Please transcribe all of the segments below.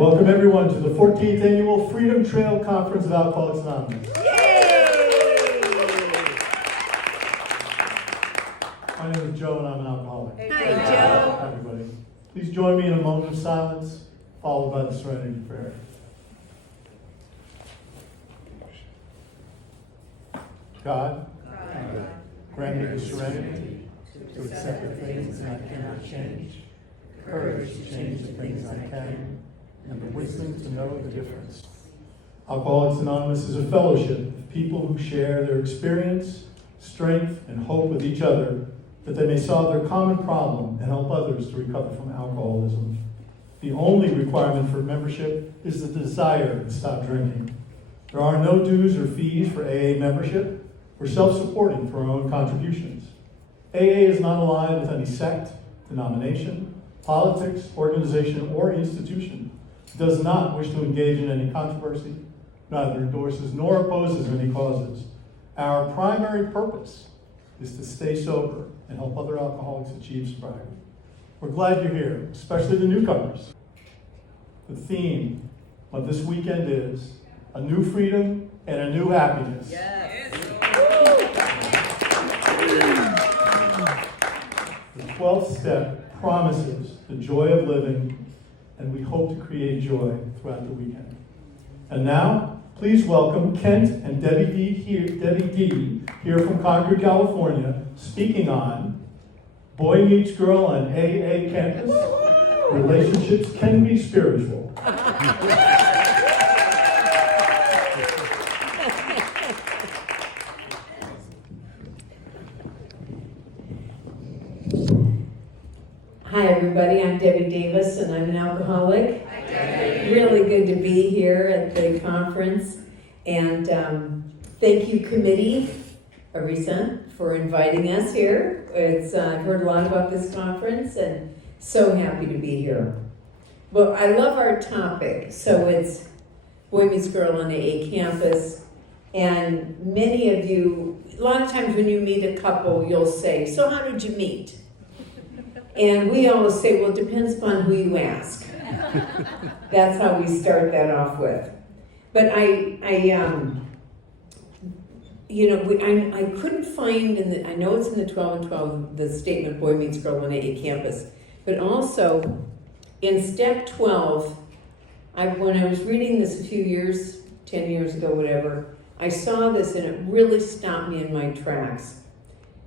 Welcome everyone to the 14th Annual Freedom Trail Conference of Alcoholics Anonymous. My name is Joe and I'm an alcoholic. Hi, Joe. Hi, everybody. Please join me in a moment of silence, followed by the Serenity Prayer. God, grant me the serenity to accept the things I cannot change, courage to change the things I can, and the wisdom to know the difference. Alcoholics Anonymous is a fellowship of people who share their experience, strength, and hope with each other that they may solve their common problem and help others to recover from alcoholism. The only requirement for membership is the desire to stop drinking. There are no dues or fees for AA membership. We're self-supporting through our own contributions. AA is not aligned with any sect, denomination, politics, organization, or institution. It does not wish to engage in any controversy, neither endorses nor opposes any causes. Our primary purpose is to stay sober and help other alcoholics achieve sobriety. We're glad you're here, especially the newcomers. The theme of this weekend is a new freedom and a new happiness. Yes. The 12th step promises the joy of living, and we hope to create joy throughout the weekend. And now, please welcome Kent and Debbie D here from Concord, California, speaking on Boy Meets Girl on AA Campus. Relationships can be spiritual. Hi, everybody. I'm Debbie Davis, and I'm an alcoholic. Hi, Debbie. Really good to be here at the conference. And thank you, committee, Arisa, for inviting us here. I've heard a lot about this conference, and so happy to be here. Well, I love our topic. So it's Boy Meets Girl on AA campus. And many of you, a lot of times when you meet a couple, you'll say, so how did you meet? And we always say, well, it depends upon who you ask. That's how we start that off with. But I couldn't find, I know it's in the 12 and 12, the statement, Boy Meets Girl on AA campus. But also, in step 12, when I was reading this a few years, 10 years ago, whatever, I saw this and it really stopped me in my tracks.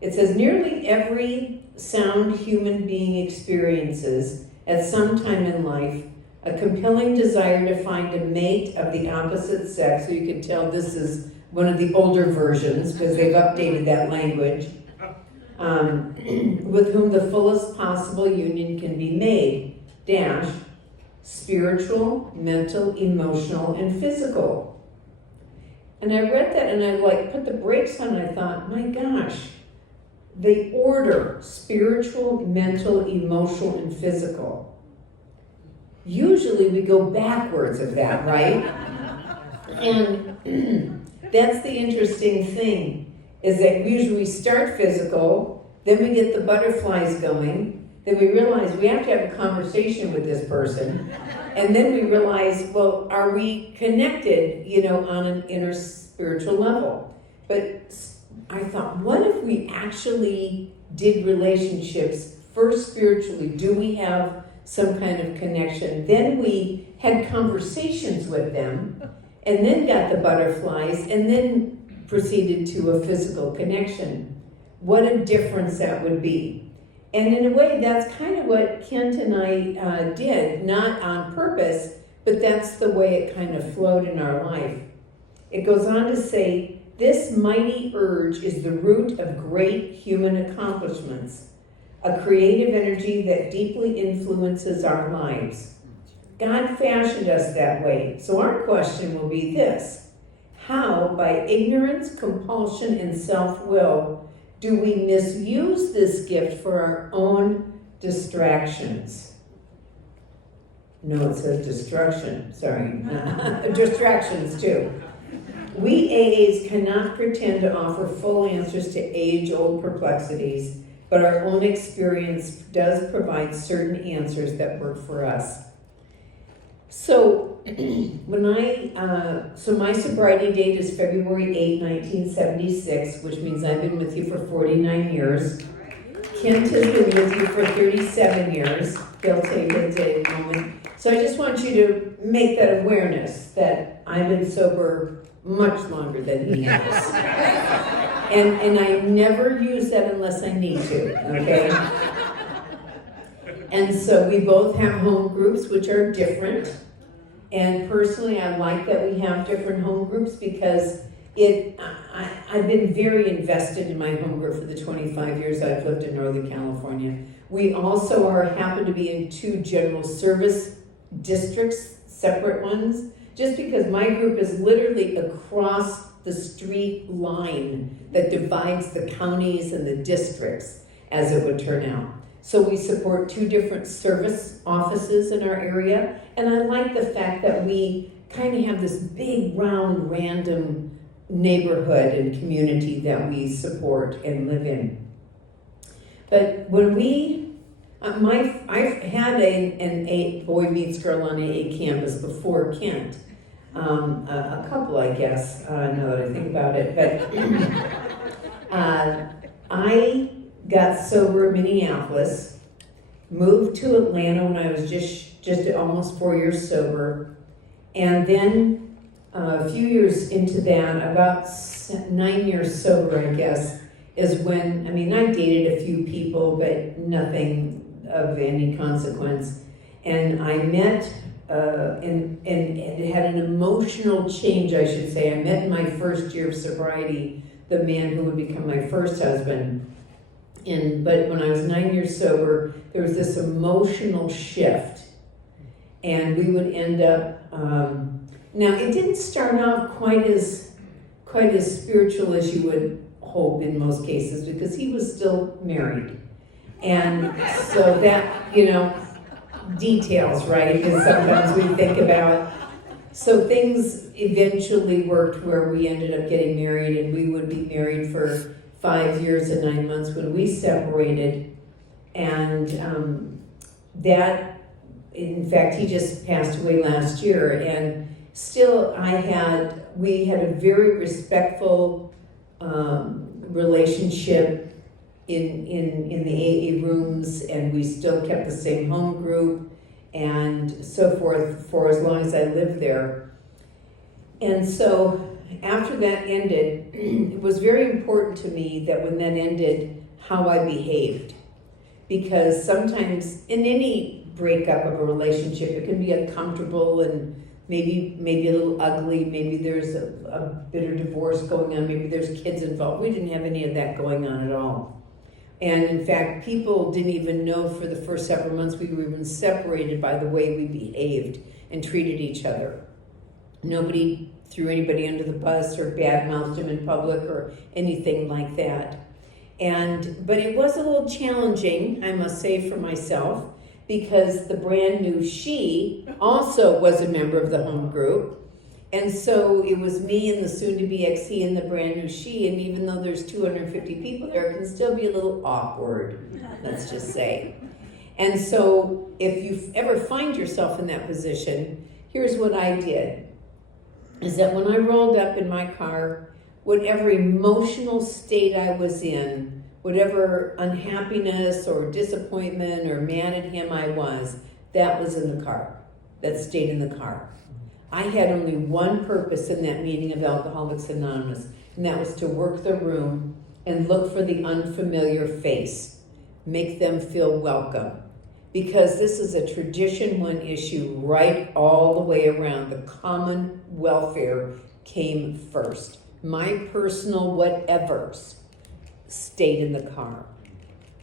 It says, nearly every sound human being experiences, at some time in life, a compelling desire to find a mate of the opposite sex. So you can tell this is one of the older versions, because they've updated that language, with whom the fullest possible union can be made, spiritual, mental, emotional, and physical. And I read that and I put the brakes on and I thought, my gosh, the order, spiritual, mental, emotional, and physical. Usually we go backwards of that, right? And that's the interesting thing, is that usually we start physical, then we get the butterflies going, then we realize we have to have a conversation with this person, and then we realize, well, are we connected, on an inner spiritual level? But I thought, what if we actually did relationships first spiritually? Do we have some kind of connection? Then we had conversations with them, and then got the butterflies, and then proceeded to a physical connection. What a difference that would be. And in a way, that's kind of what Kent and I did, not on purpose, but that's the way it kind of flowed in our life. It goes on to say, this mighty urge is the root of great human accomplishments, a creative energy that deeply influences our lives. God fashioned us that way. So our question will be this: how, by ignorance, compulsion, and self-will, do we misuse this gift for our own distractions? No, it says destruction. Sorry. Distractions, too. We AAs cannot pretend to offer full answers to age-old perplexities, but our own experience does provide certain answers that work for us. So so my sobriety date is February 8, 1976, which means I've been with you for 49 years. Kent has been with you for 37 years. He'll take it in a moment. So I just want you to make that awareness that I've been sober much longer than he has. And I never use that unless I need to, okay? And so we both have home groups which are different. And personally, I like that we have different home groups because I've been very invested in my home group for the 25 years I've lived in Northern California. We also happen to be in 2 general service districts, separate ones, just because my group is literally across the street line that divides the counties and the districts, as it would turn out. So we support 2 different service offices in our area, and I like the fact that we kind of have this big, round, random neighborhood and community that we support and live in. But when I've had an boy meets girl on AA campus before Kent, a couple, I guess, now that I think about it. But I got sober in Minneapolis, moved to Atlanta when I was just almost 4 years sober, and then a few years into that, about 9 years sober, I guess, is when, I dated a few people, but nothing of any consequence. And I met, and it had an emotional change, I should say. I met in my first year of sobriety the man who would become my first husband. But when I was 9 years sober, there was this emotional shift. And we would end up, now it didn't start off quite as spiritual as you would hope in most cases, because he was still married. And so that, details, right, is sometimes we think about. So things eventually worked where we ended up getting married, and we would be married for 5 years and 9 months when we separated. And that, in fact, he just passed away last year, and still we had a very respectful relationship in the AA rooms, and we still kept the same home group and so forth for as long as I lived there. And so after that ended, it was very important to me that when that ended, how I behaved. Because sometimes in any breakup of a relationship, it can be uncomfortable and maybe a little ugly, maybe there's a bitter divorce going on, maybe there's kids involved. We didn't have any of that going on at all. And in fact, people didn't even know for the first several months we were even separated by the way we behaved and treated each other. Nobody threw anybody under the bus or badmouthed him in public or anything like that. But it was a little challenging, I must say, for myself, because the brand new she also was a member of the home group. And so it was me and the soon-to-be ex-he and the brand new she, and even though there's 250 people there, it can still be a little awkward, let's just say. And so if you ever find yourself in that position, here's what I did, is that when I rolled up in my car, whatever emotional state I was in, whatever unhappiness or disappointment or mad at him I was, that was in the car, that stayed in the car. I had only one purpose in that meeting of Alcoholics Anonymous, and that was to work the room and look for the unfamiliar face, make them feel welcome. Because this is a tradition one issue right all the way around. The common welfare came first. My personal whatevers stayed in the car.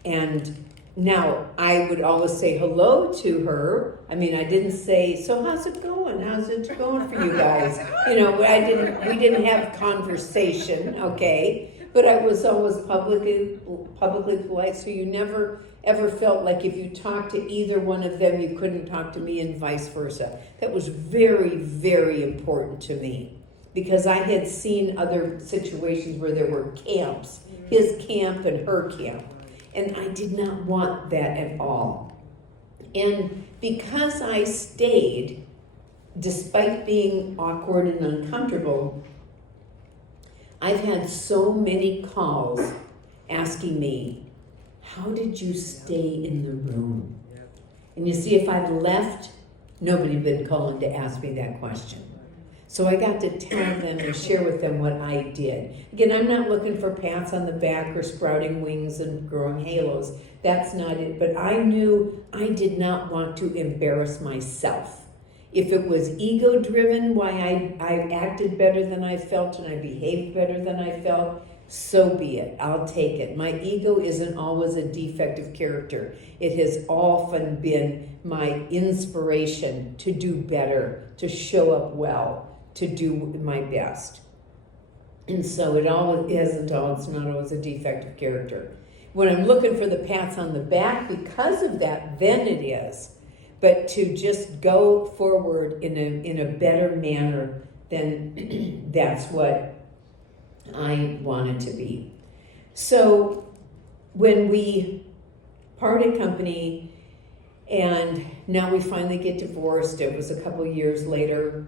And now, I would always say hello to her. I didn't say, so how's it going? How's it going for you guys? We didn't have conversation, okay? But I was always publicly polite, so you never ever felt like if you talked to either one of them, you couldn't talk to me and vice versa. That was very, very important to me, because I had seen other situations where there were camps, his camp and her camp. And I did not want that at all. And because I stayed, despite being awkward and uncomfortable, I've had so many calls asking me, how did you stay in the room? And you see, if I'd left, nobody had been calling to ask me that question. So I got to tell them and share with them what I did. Again, I'm not looking for pats on the back or sprouting wings and growing halos. That's not it. But I knew I did not want to embarrass myself. If it was ego-driven, why I acted better than I felt and I behaved better than I felt, so be it. I'll take it. My ego isn't always a defect of character. It has often been my inspiration to do better, to show up well, to do my best. And so it's not always a defect of character. When I'm looking for the pats on the back because of that, then it is. But to just go forward in a better manner, then that's what I wanted to be. So when we parted company and now we finally get divorced, it was a couple years later.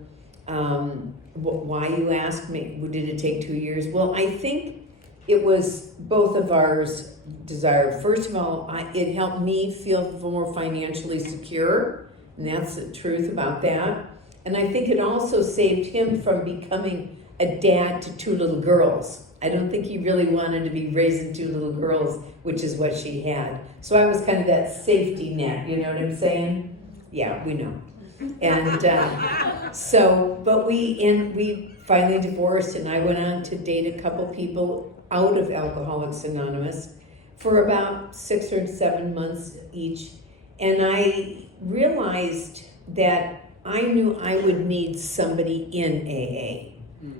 Why, you ask me, did it take 2 years? Well, I think it was both of ours desire. First of all, it helped me feel more financially secure, and that's the truth about that. And I think it also saved him from becoming a dad to 2 little girls. I don't think he really wanted to be raising 2 little girls, which is what she had. So I was kind of that safety net, you know what I'm saying? Yeah, we know. And but we finally divorced, and I went on to date a couple people out of Alcoholics Anonymous for about 6 or 7 months each. And I realized that I knew I would need somebody in AA.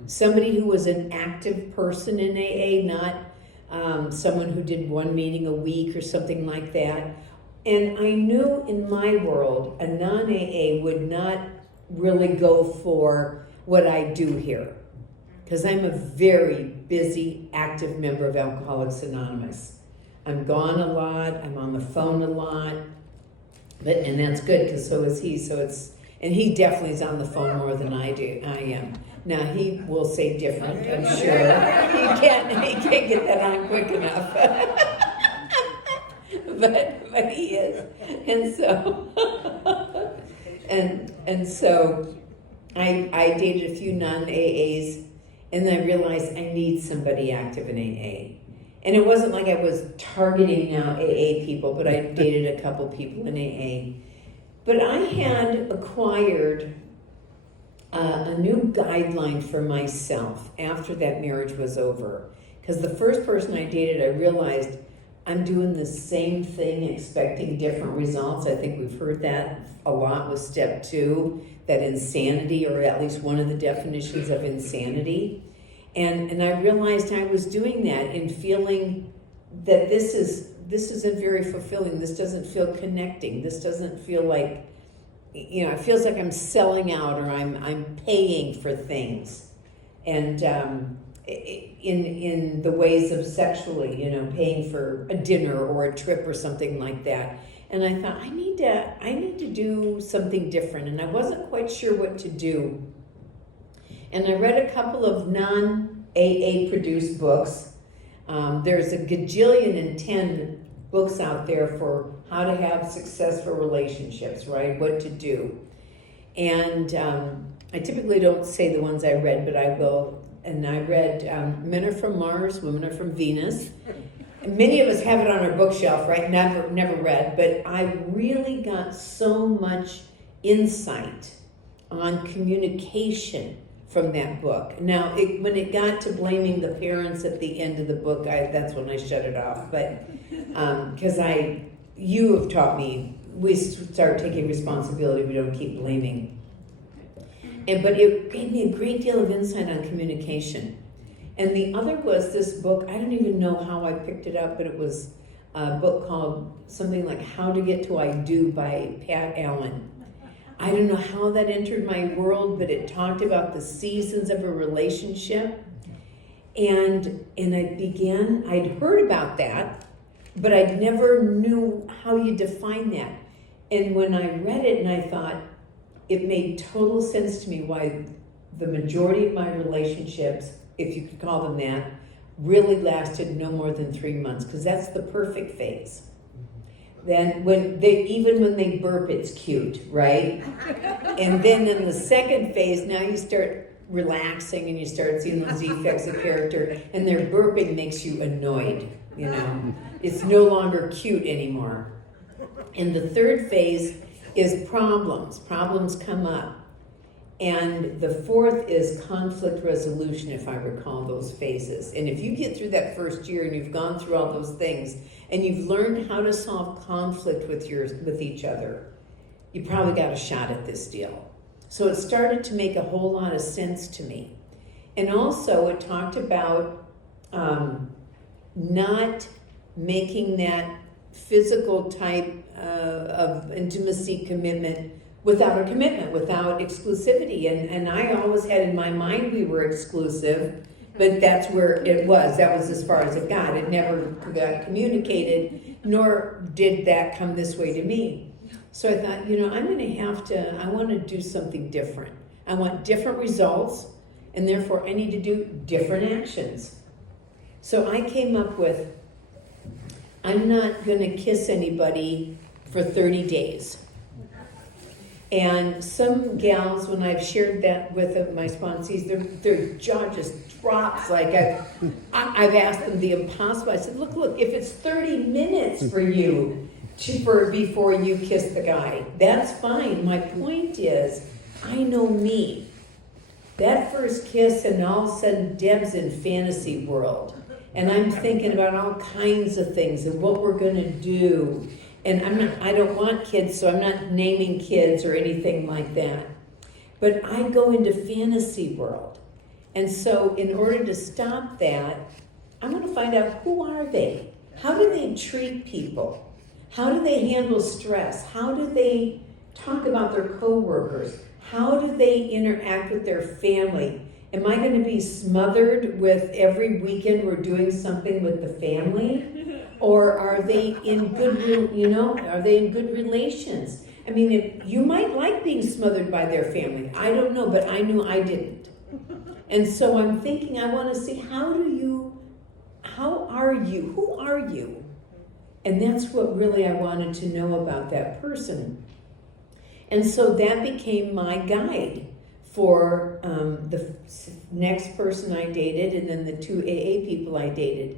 Somebody who was an active person in AA, not someone who did 1 meeting a week or something like that. And I knew in my world, a non-AA would not really go for what I do here. Because I'm a very busy, active member of Alcoholics Anonymous. I'm gone a lot, I'm on the phone a lot, and that's good, because so is he. And he definitely is on the phone more than I am. Now, he will say different, I'm sure. He can't get that on quick enough. but he is. And so and so I dated a few non-AAs, and then I realized I need somebody active in AA. And it wasn't like I was targeting now AA people, but I dated a couple people in AA. But I had acquired a new guideline for myself after that marriage was over. Because the first person I dated, I realized I'm doing the same thing, expecting different results. I think we've heard that a lot with step 2, that insanity, or at least one of the definitions of insanity. And I realized I was doing that and feeling that this isn't very fulfilling. This doesn't feel connecting. This doesn't feel like, it feels like I'm selling out, or I'm paying for things. And in the ways of sexually, paying for a dinner or a trip or something like that. And I thought, I need to do something different, and I wasn't quite sure what to do. And I read a couple of non-AA produced books. There's a gajillion and 10 books out there for how to have successful relationships, right? What to do. And I typically don't say the ones I read, but I will. And I read Men Are From Mars, Women Are From Venus. And many of us have it on our bookshelf, right? Never read, but I really got so much insight on communication from that book. Now, when it got to blaming the parents at the end of the book, that's when I shut it off. But because you have taught me, we start taking responsibility, we don't keep blaming. But it gave me a great deal of insight on communication. And the other was this book, I don't even know how I picked it up, but it was a book called something like How to Get to I Do by Pat Allen. I don't know how that entered my world, but it talked about the seasons of a relationship. And I'd heard about that, but I never knew how you define that. And when I read it, and I thought, it made total sense to me why the majority of my relationships, if you could call them that, really lasted no more than 3 months, because that's the perfect phase. Then even when they burp, it's cute, right? And then in the second phase, now you start relaxing and you start seeing those defects of character, and their burping makes you annoyed, you know. It's no longer cute anymore. And the third phase is problems. Problems come up. And the fourth is conflict resolution, if I recall those phases. And if you get through that first year and you've gone through all those things and you've learned how to solve conflict with each other, you probably got a shot at this deal. So it started to make a whole lot of sense to me. And also it talked about not making that physical type of intimacy commitment without a commitment, without exclusivity. And I always had in my mind we were exclusive, but that's where it was. That was as far as it got. It never got communicated, nor did that come this way to me. So I thought, I want to do something different. I want different results, and therefore I need to do different actions. So I came up with, I'm not going to kiss anybody for 30 days. And some gals, when I've shared that with my sponsees, their jaw just drops. Like I've asked them the impossible. I said, look, if it's 30 minutes for you before you kiss the guy, that's fine. My point is, I know me. That first kiss, and all of a sudden Deb's in fantasy world. And I'm thinking about all kinds of things and what we're going to do. And I don't want kids, so I'm not naming kids or anything like that. But I go into fantasy world. And so in order to stop that, I'm going to find out, who are they? How do they treat people? How do they handle stress? How do they talk about their coworkers? How do they interact with their family? Am I going to be smothered with every weekend we're doing something with the family? Or are they in good, are they in good relations? I mean, you might like being smothered by their family. I don't know, but I knew I didn't. And so I'm thinking, I want to see, how are you? Who are you? And that's what really I wanted to know about that person. And so that became my guide for the next person I dated, and then the 2 AA people I dated.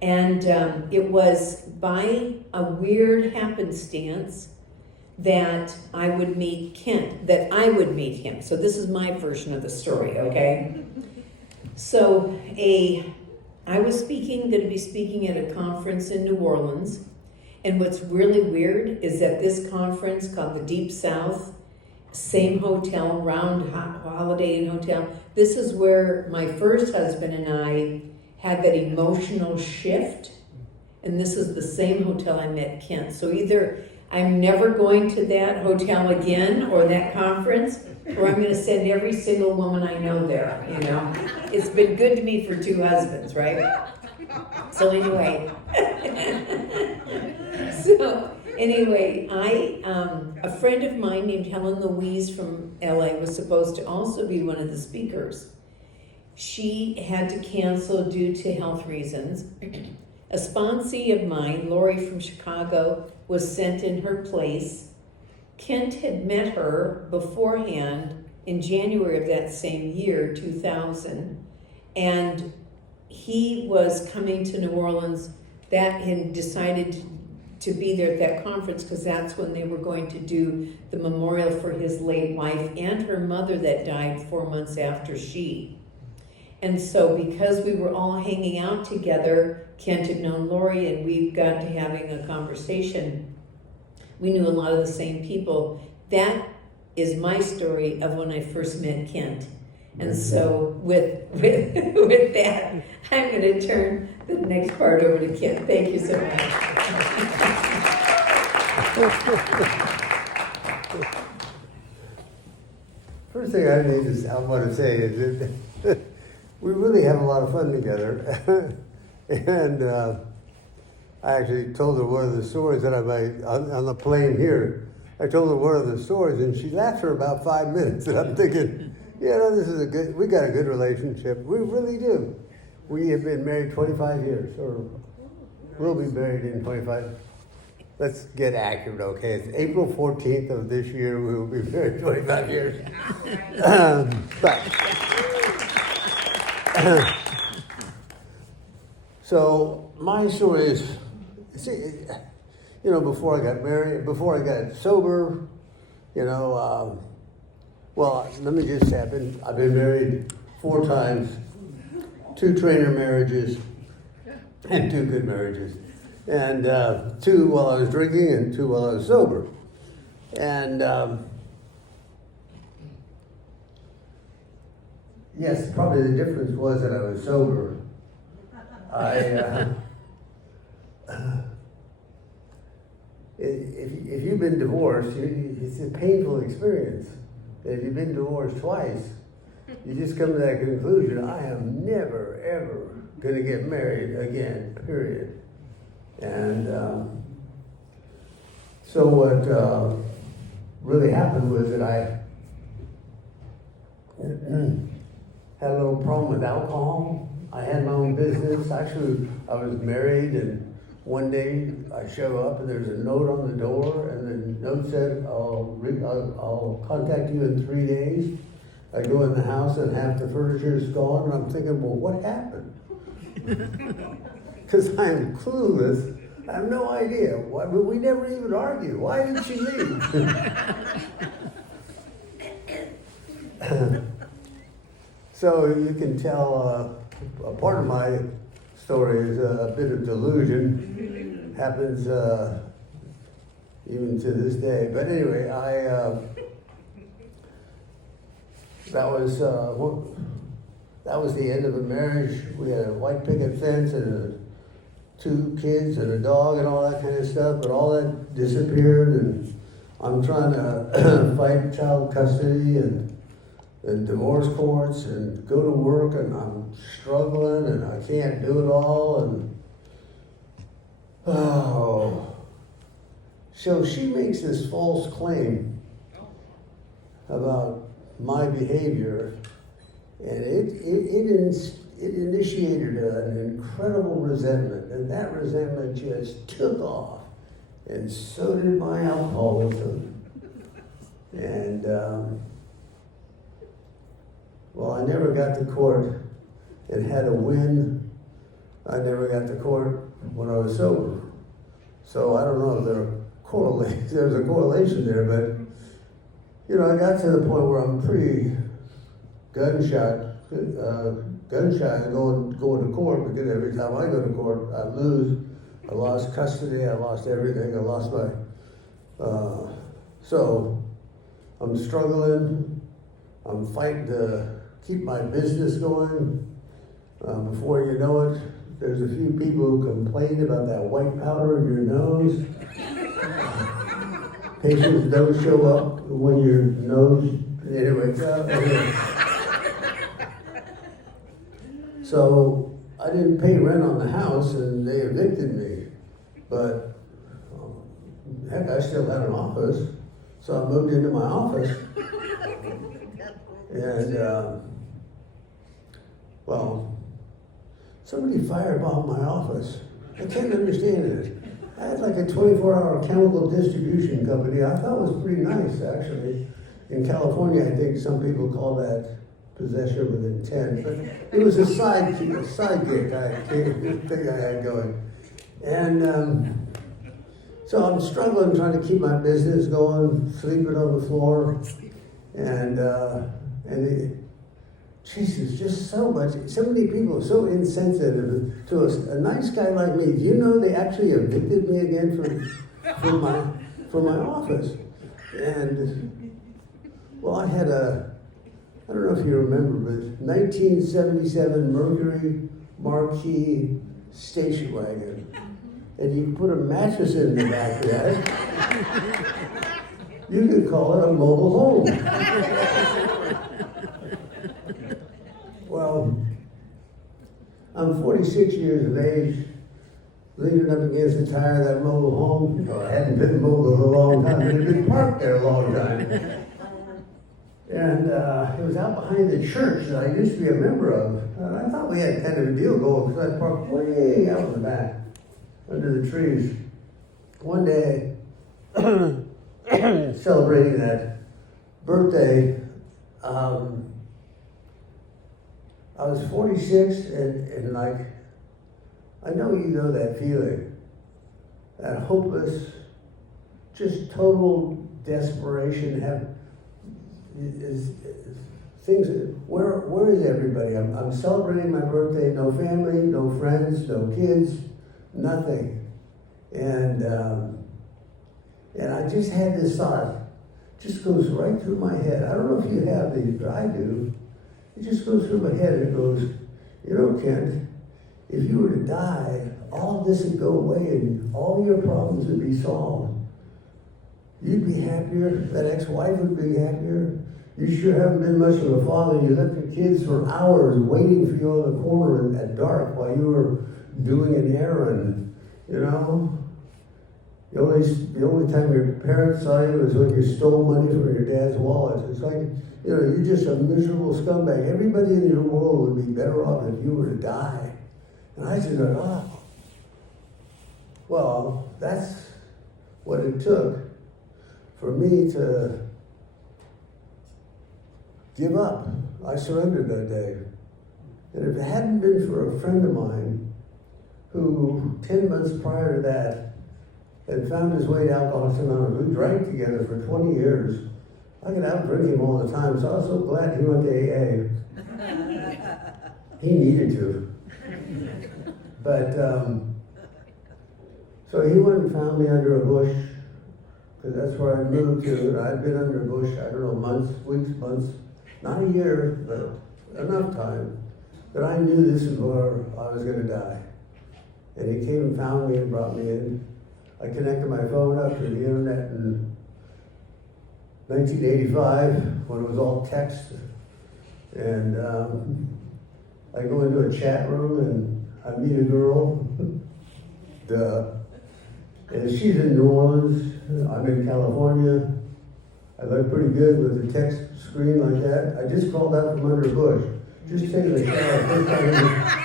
And it was by a weird happenstance that I would meet Kent, that I would meet him. So this is my version of the story, okay? So I was going to be speaking at a conference in New Orleans. And what's really weird is that this conference, called the Deep South, same hotel, Round Holiday Inn Hotel, this is where my first husband and I had that emotional shift. And this is the same hotel I met Kent. So either I'm never going to that hotel again, or that conference, or I'm going to send every single woman I know there, It's been good to me for 2 husbands, right? So anyway, a friend of mine named Helen Louise from LA was supposed to also be one of the speakers. She had to cancel due to health reasons. A sponsee of mine, Lori from Chicago, was sent in her place. Kent had met her beforehand in January of that same year, 2000, and he was coming to New Orleans and decided to be there at that conference, because that's when they were going to do the memorial for his late wife and her mother that died 4 months after she. And so because we were all hanging out together, Kent had known Lori, and we got to having a conversation. We knew a lot of the same people. That is my story of when I first met Kent. And so with that, I'm going to turn the next part over to Kent. Thank you so much. First thing I want to say is that we really have a lot of fun together. And I actually told her one of the stories that I made on the plane here. I told her one of the stories, and she laughed for about 5 minutes. And I'm thinking, we got a good relationship. We really do. We have been married 25 years, or we'll be married in 25. Let's get accurate, okay? It's April 14th of this year. We will be married 25 years. So my story is, see, before I got married, before I got sober, well, let me just say, I've been married 4 times, 2 trainer marriages, and 2 good marriages, and 2 while I was drinking and 2 while I was sober, and yes, probably the difference was that I was sober. If you've been divorced, it's a painful experience. If you've been divorced twice, you just come to that conclusion, I am never, ever going to get married again, period. And so what really happened was that I had a little problem with alcohol. I had my own business. Actually, I was married, and one day I show up and there's a note on the door, and the note said, I'll contact you in 3 days. I go in the house and half the furniture is gone, and I'm thinking, well, what happened? Because I'm clueless. I have no idea. Why, but we never even argued. Why did she leave? So you can tell a part of my story is a bit of delusion. Happens even to this day. But anyway, that was the end of the marriage. We had a white picket fence and 2 kids and a dog and all that kind of stuff, but all that disappeared, and I'm trying to fight child custody and divorce courts and go to work, and I'm struggling and I can't do it all, and so she makes this false claim about my behavior, and it initiated an incredible resentment, and that resentment just took off, and so did my alcoholism. And well, I never got to court and had a win. I never got to court when I was sober. So I don't know if there's a correlation there, but I got to the point where I'm pretty gun shy going to court, because every time I go to court, I lose. I lost custody, I lost everything, I lost my, so I'm struggling, I'm fighting to keep my business going. Before you know it, there's a few people who complain about that white powder in your nose. Patients don't show up when your nose, anyway. So I didn't pay rent on the house, and they evicted me. But heck, I still had an office, so I moved into my office. And well, somebody firebombed my office. I can't understand it. I had like a 24-hour chemical distribution company. I thought it was pretty nice, actually. In California, I think some people call that possession with intent, but it was a side gig I had going. And so I'm struggling trying to keep my business going, sleeping on the floor, and Jesus, just so many people are so insensitive to a nice guy like me. Do you know they actually evicted me again from my office? And well, I had I don't know if you remember, but 1977 Mercury Marquis station wagon, and you put a mattress in the back of that. You could call it a mobile home. Well, I'm 46 years of age, leaning up against the tire of that mobile home. Well, it hadn't been mobile in a long time, but it had been parked there a long time. And it was out behind the church that I used to be a member of. And I thought we had kind of a deal going because I parked way out in the back, under the trees. One day, celebrating that birthday, I was 46 and like, I know you know that feeling, that hopeless, just total desperation, things, where is everybody? I'm celebrating my birthday, no family, no friends, no kids, nothing. And I just had this thought, just goes right through my head. I don't know if you have these, but I do. It just goes through my head and it goes, you know, Kent, if you were to die, all of this would go away and all your problems would be solved. You'd be happier, that ex-wife would be happier. You sure haven't been much of a father. You left your kids for hours waiting for you on the corner at dark while you were doing an errand, you know? The only time your parents saw you was when you stole money from your dad's wallet. It's like, you know, you're just a miserable scumbag. Everybody in your world would be better off if you were to die. And I said, well, that's what it took for me to give up. I surrendered that day. And if it hadn't been for a friend of mine who 10 months prior to that had found his way to Alcoholics Anonymous, we drank together for 20 years. I could outdrink him all the time, so I was so glad he went to AA. He needed to. But, so he went and found me under a bush, because that's where I moved to. And I'd been under a bush, I don't know, months, weeks, months, not a year, but enough time that I knew this is where I was going to die. And he came and found me and brought me in. I connected my phone up to the internet in 1985 when it was all text. And I go into a chat room and I meet a girl. And she's in New Orleans. I'm in California. I look pretty good with a text screen like that. I just crawled out from under a bush. Just taking a shower. First time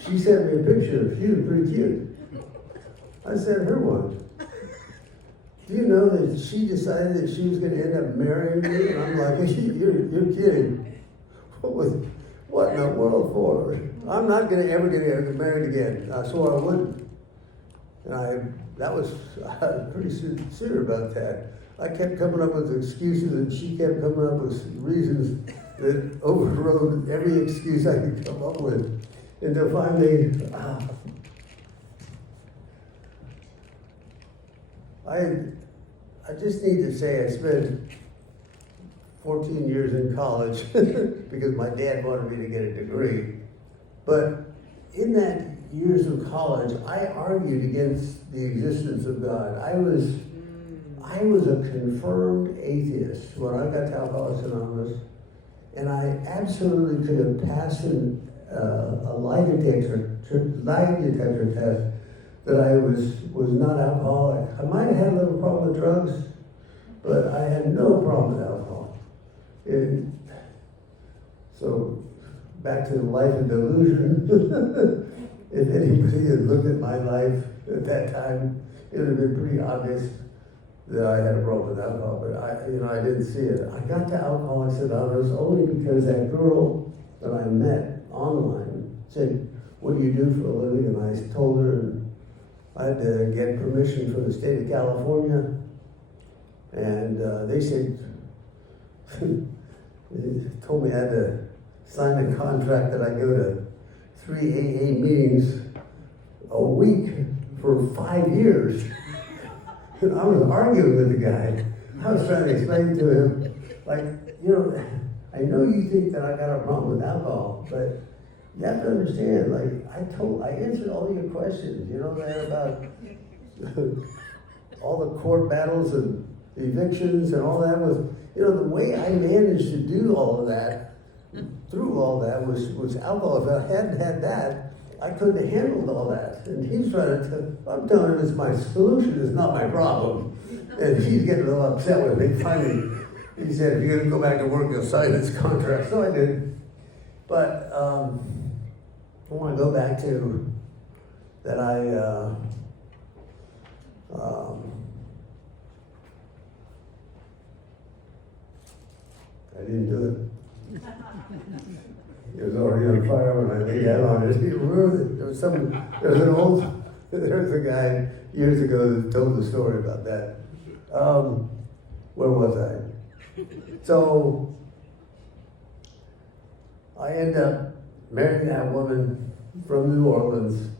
she sent me a picture. She was pretty cute. I sent her one. Do you know that she decided that she was going to end up marrying me? And I'm like, you're kidding. What in the world for? I'm not going to ever get married again. I swore I wouldn't. And I was pretty sincere about that. I kept coming up with excuses and she kept coming up with reasons that overrode every excuse I could come up with. Until finally, I just need to say I spent 14 years in college because my dad wanted me to get a degree. But in that years of college, I argued against the existence of God. I was a confirmed atheist when I got to Alcoholics Anonymous, and I absolutely could have passed a lie detector test that I was not alcoholic. I might have had a little problem with drugs, but I had no problem with alcohol. So back to the life of delusion. If anybody had looked at my life at that time, it would have been pretty obvious that I had a problem with alcohol, but I didn't see it. I got to Alcoholics Anonymous only because that girl that I met online said, "What do you do for a living?" And I told her, and I had to get permission from the state of California, and they said, they told me I had to sign a contract that I go to 3 AA meetings a week for 5 years. And I was arguing with the guy. I was trying to explain to him, like, I know you think that I got a problem with alcohol, but you have to understand, like, I answered all your questions, that about all the court battles and evictions and all that was, the way I managed to do all of that through all that was alcohol. If I hadn't had that, I couldn't have handled all that. And he's trying to, I'm telling him it's my solution, it's not my problem. And he's getting a little upset with me. Finally, he said, if you're gonna go back to work, you'll sign this contract. So I did. But I wanna go back to that I didn't do it. It was already on fire when I laid out on it. There's a guy years ago that told the story about that. Where was I? So, I end up marrying that woman from New Orleans,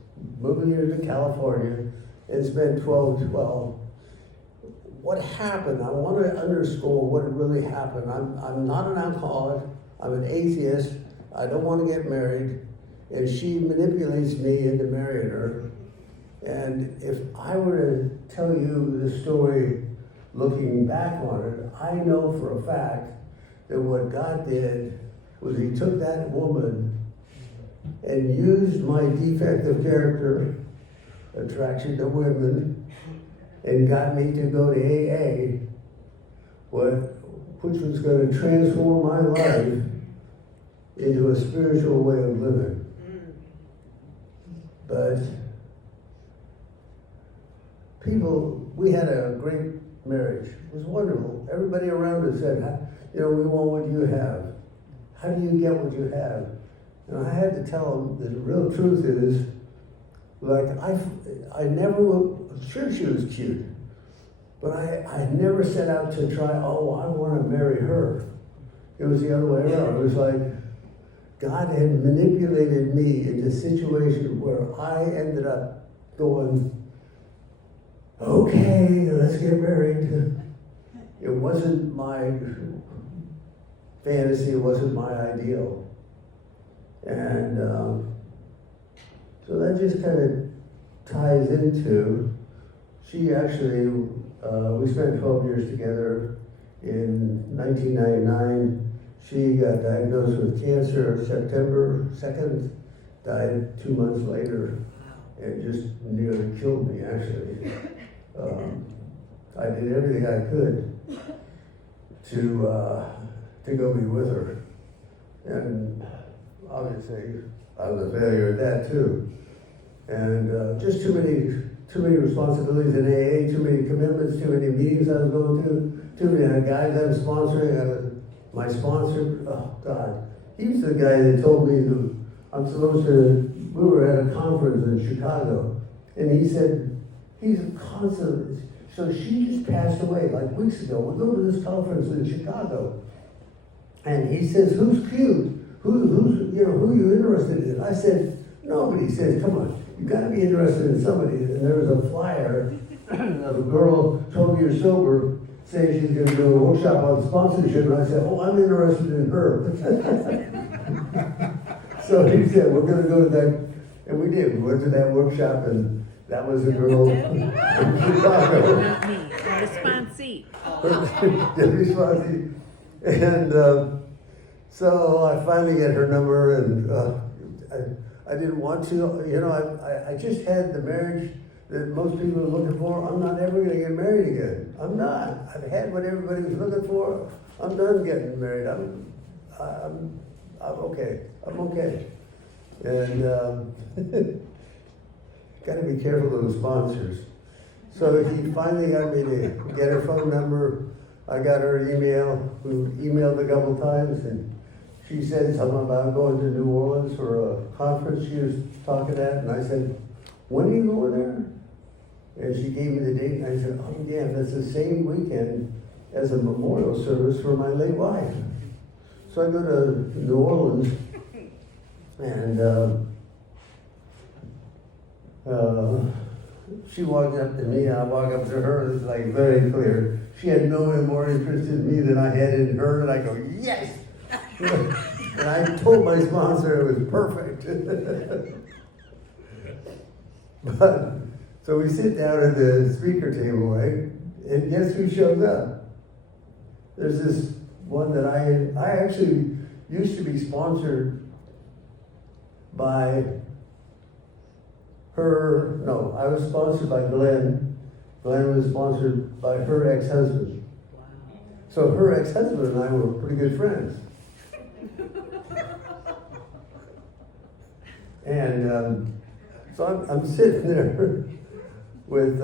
moving here to California, and spent 12. What happened? I want to underscore what really happened. I'm not an alcoholic. I'm an atheist. I don't want to get married. And she manipulates me into marrying her. And if I were to tell you the story looking back on it, I know for a fact that what God did was he took that woman and used my defective character, attraction to women, and got me to go to AA, which was going to transform my life into a spiritual way of living. But we had a great marriage. It was wonderful. Everybody around us said, we want what you have. How do you get what you have? And I had to tell them the real truth is, I never, sure she was cute, but I never set out to try, I want to marry her. It was the other way around. It was like, God had manipulated me into a situation where I ended up going, okay, let's get married. It wasn't my fantasy, it wasn't my ideal. And so that just kind of ties into, she actually, we spent 12 years together. In 1999, she got diagnosed with cancer September 2nd, died 2 months later, and just nearly killed me, actually. I did everything I could to go be with her. And obviously, I was a failure at that too. And just too many responsibilities in AA, too many commitments, too many meetings I was going to, too many guys I'm sponsoring. My sponsor, oh God, he's the guy that told me that I'm supposed to, we were at a conference in Chicago, and he said, he's constantly, so she just passed away like weeks ago. We go to this conference in Chicago, and he says, who's cute? Who you interested in? I said, nobody. He says, come on, you got to be interested in somebody. And there was a flyer of a girl, 12 years sober, saying she's going to do a workshop on sponsorship. And I said, I'm interested in her. So he said, we're going to go to that. And we did. We went to that workshop, and that was a girl from Chicago. Not me, the responsee. The responsee. And so I finally get her number, and I didn't want to. I just had the marriage that most people are looking for. I'm not ever going to get married again. I'm not. I've had what everybody was looking for. I'm done getting married. I'm okay. I'm okay. And got to be careful of the sponsors. So he finally got me to get her phone number. I got her email. We emailed a couple times, and she said something about going to New Orleans for a conference she was talking at. And I said, when are you going there? And she gave me the date, and I said, oh yeah, that's the same weekend as a memorial service for my late wife. So I go to New Orleans, and she walked up to me, I walk up to her, it's like very clear. She had no more interest in me than I had in her, and I go, yes! And I told my sponsor it was perfect. But, so we sit down at the speaker table, right? And guess who shows up? There's this one that I actually used to be sponsored by her, no, I was sponsored by Glenn. Glenn was sponsored by her ex-husband. So her ex-husband and I were pretty good friends. And so I'm sitting there with,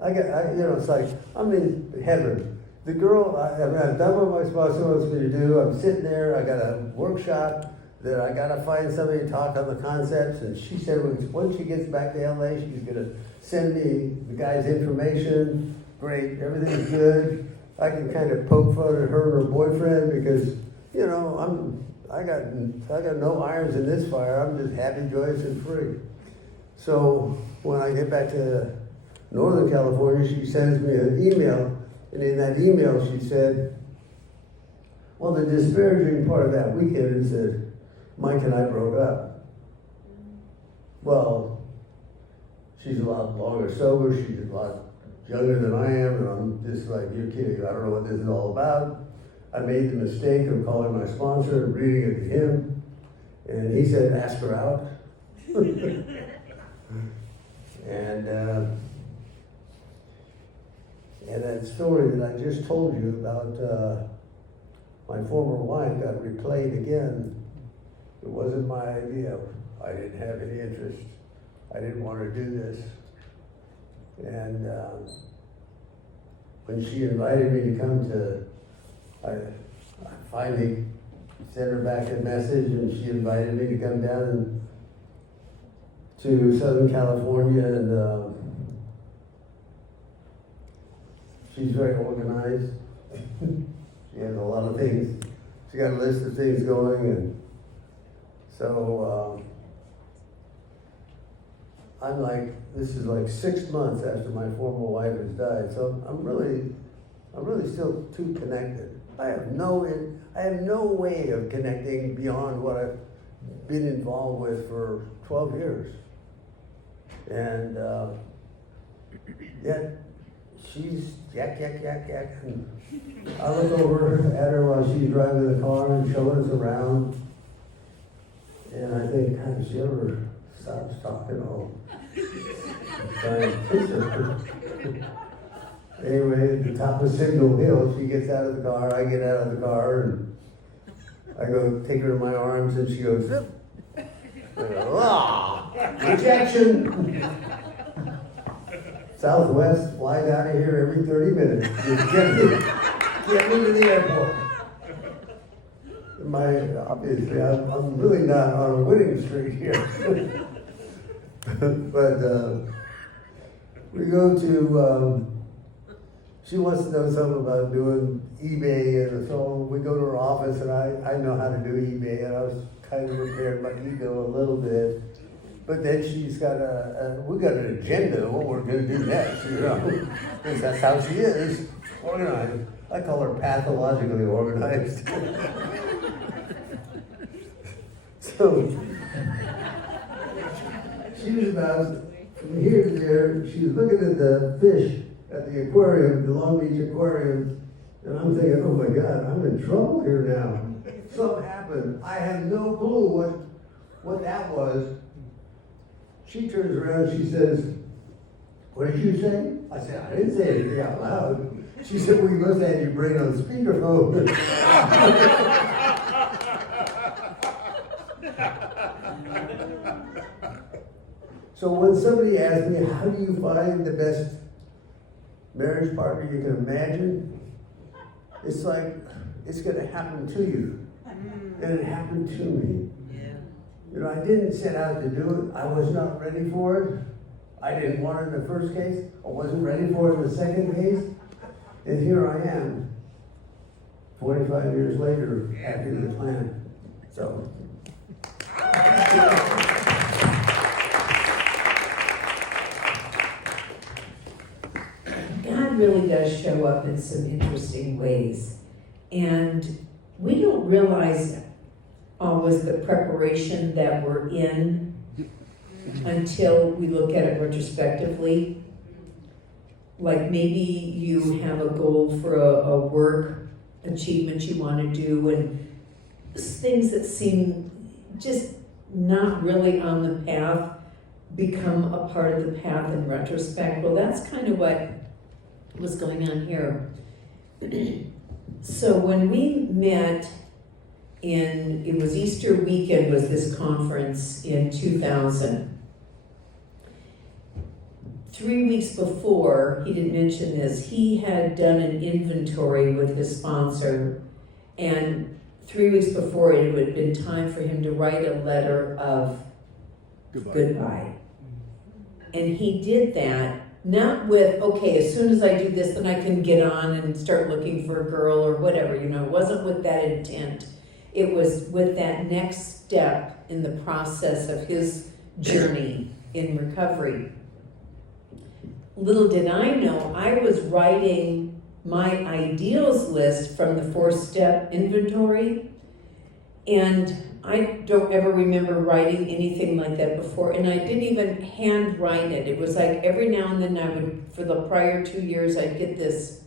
it's like, I'm in heaven. The girl, I've done what my sponsor wants me to do. I'm sitting there, I got a workshop that I gotta find somebody to talk on the concepts, and she said once she gets back to LA, she's gonna send me the guy's information. Great, everything's good. I can kind of poke fun at her and her boyfriend because, I got no irons in this fire. I'm just happy, joyous, and free. So when I get back to Northern California, she sends me an email, and in that email she said, well, the disparaging part of that weekend is that Mike and I broke up. Well, she's a lot longer sober, she's a lot younger than I am, and I'm just like, you're kidding, I don't know what this is all about. I made the mistake of calling my sponsor and reading it to him, and he said, ask her out. And that story that I just told you about my former wife got replayed again. It wasn't my idea. I didn't have any interest. I didn't want to do this. And when she invited me to come to, I finally sent her back a message, and she invited me to come down to Southern California, and she's very organized. She has a lot of things. She got a list of things going, and so I'm like, this is like 6 months after my former wife has died, so I'm really still too connected. I have no way of connecting beyond what I've been involved with for 12 years. And yet she's yak. And I look over at her while she's driving the car and showing us around. And I think, God, if she ever stops talking, I'll try and kiss her. Anyway, at the top of Signal Hill, she gets out of the car, I get out of the car, and I go take her in my arms, and she goes, rejection! Southwest flies out of here every 30 minutes. Just get me to the airport. Obviously, I'm really not on a winning streak here. But we go to, she wants to know something about doing eBay, and so we go to her office, and I know how to do eBay, and I was kind of prepared my ego a little bit. But then she's got we got an agenda of what we're going to do next, because that's how she is, organized. I call her pathologically organized. So she was about from here to there. She was looking at the fish at the aquarium, the Long Beach Aquarium, and I'm thinking, oh my God, I'm in trouble here now. Something happened. I have no clue what that was. She turns around, she says, what did you say? I said, I didn't say anything out loud. She said, well, you must have had your brain on speakerphone. So when somebody asks me, how do you find the best marriage partner you can imagine? It's like, it's going to happen to you. And it happened to me. I didn't set out to do it. I was not ready for it. I didn't want it in the first case. I wasn't ready for it in the second case. And here I am, 45 years later, happy to the plan. So. God really does show up in some interesting ways. And we don't realize always the preparation that we're in until we look at it retrospectively. Like maybe you have a goal for a work achievement you want to do, and things that seem just not really on the path become a part of the path in retrospect. Well, that's kind of what was going on here. So when we met it was Easter weekend, was this conference in 2000. 3 weeks before, he didn't mention this, he had done an inventory with his sponsor, and 3 weeks before it would have been time for him to write a letter of goodbye. And he did that, not with, okay, as soon as I do this, then I can get on and start looking for a girl or whatever, it wasn't with that intent. It was with that next step in the process of his journey in recovery. Little did I know, I was writing my ideals list from the 4-step inventory, and I don't ever remember writing anything like that before, and I didn't even hand write it. It was like every now and then I would, for the prior 2 years, I'd get this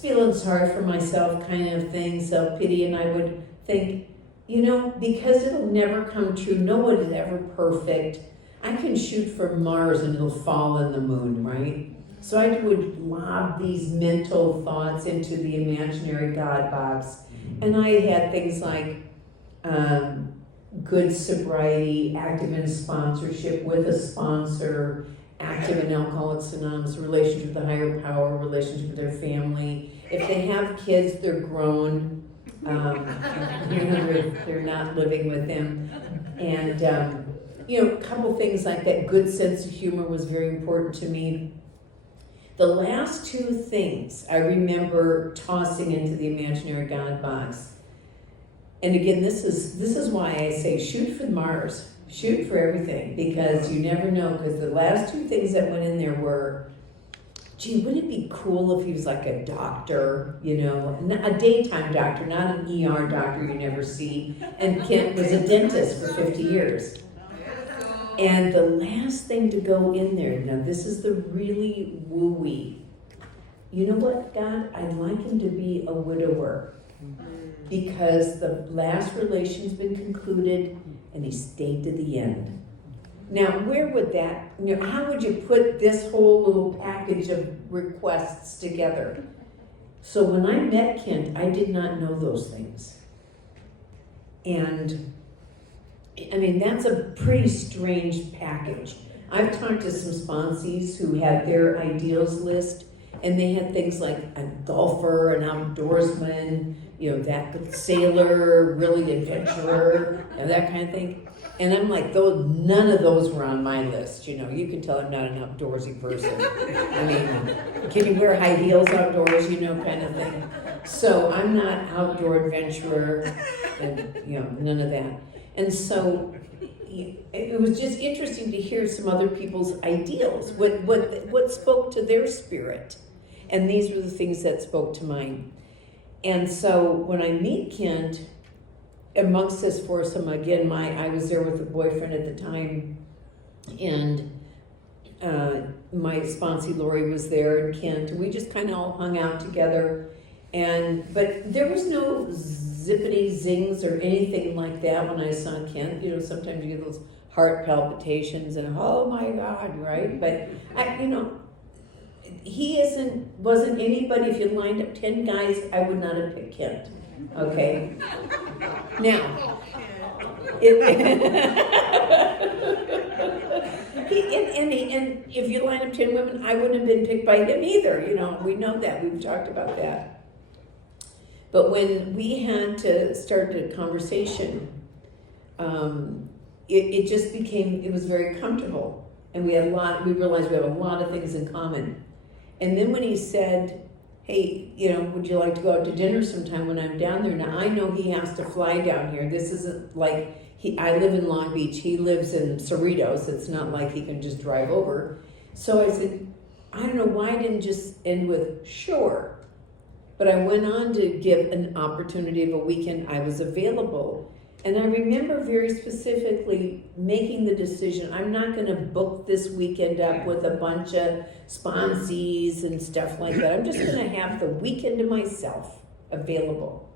feeling sorry for myself kind of thing, self-pity, and I would think, because it'll never come true, no one is ever perfect, I can shoot for Mars and it'll fall in the moon, right? So I would lob these mental thoughts into the imaginary God box. And I had things like good sobriety, active in sponsorship with a sponsor, active in Alcoholics Anonymous, relationship with the higher power, relationship with their family. If they have kids, they're grown. They're not living with them. And a couple things like that. Good sense of humor was very important to me. The last 2 things I remember tossing into the imaginary God box. And again, this is why I say shoot for Mars, shoot for everything, because you never know. Because the last 2 things that went in there were, gee, wouldn't it be cool if he was like a doctor, a daytime doctor, not an ER doctor you never see. And Kent was a dentist for 50 years. And the last thing to go in there, now this is the really woo-wee. You know what, God? I'd like him to be a widower because the last relation's been concluded and he stayed to the end. Now, where would that, how would you put this whole little package of requests together? So when I met Kent, I did not know those things. And that's a pretty strange package. I've talked to some sponsees who had their ideals list, and they had things like a golfer, an outdoorsman, that sailor, really adventurer, that kind of thing. And I'm like, none of those were on my list. You can tell I'm not an outdoorsy person. Can you wear high heels outdoors, kind of thing. So I'm not outdoor adventurer, and none of that. And so it was just interesting to hear some other people's ideals, what spoke to their spirit. And these were the things that spoke to mine. And so when I meet Kent, amongst this foursome, again, I was there with a boyfriend at the time, and my sponsee Lori was there, and Kent, and we just kind of all hung out together. But there was no zippity zings or anything like that when I saw Kent. Sometimes you get those heart palpitations and oh my God, right? But he wasn't anybody. If you lined up 10 guys, I would not have picked Kent. Okay. Now, and if you line up 10 women, I wouldn't have been picked by him either. We know that. We've talked about that. But when we had to start a conversation, it just became, it was very comfortable. And we realized we have a lot of things in common. And then when he said, hey, would you like to go out to dinner sometime when I'm down there? Now, I know he has to fly down here. This isn't like, I live in Long Beach. He lives in Cerritos. It's not like he can just drive over. So I said, I don't know why I didn't just end with, sure. But I went on to give an opportunity of a weekend I was available. And I remember very specifically making the decision, I'm not going to book this weekend up with a bunch of sponsees and stuff like that. I'm just going to have the weekend to myself available.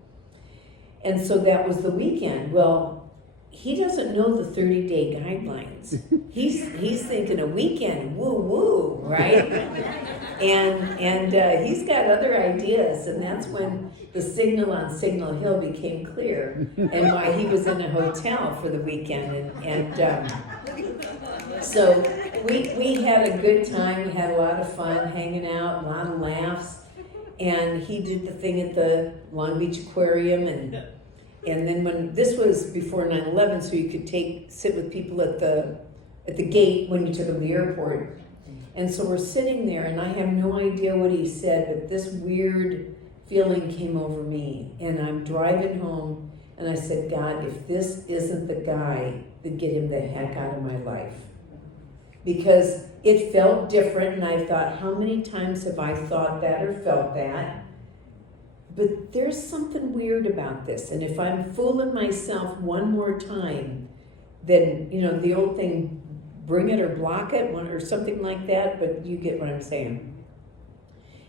And so that was the weekend. Well, he doesn't know the 30-day guidelines. He's thinking a weekend, woo woo, right? and he's got other ideas, and that's when the signal on Signal Hill became clear, and why he was in a hotel for the weekend. So we had a good time. We had a lot of fun hanging out, a lot of laughs, and he did the thing at the Long Beach Aquarium, and then when this was before 9/11, so you could sit with people at the gate when you took them to the airport. And so we're sitting there, and I have no idea what he said, but this weird feeling came over me. And I'm driving home, and I said, God, if this isn't the guy, then get him the heck out of my life. Because it felt different, and I thought, how many times have I thought that or felt that? But there's something weird about this, and if I'm fooling myself one more time, then, the old thing, bring it or block it, or something like that, but you get what I'm saying.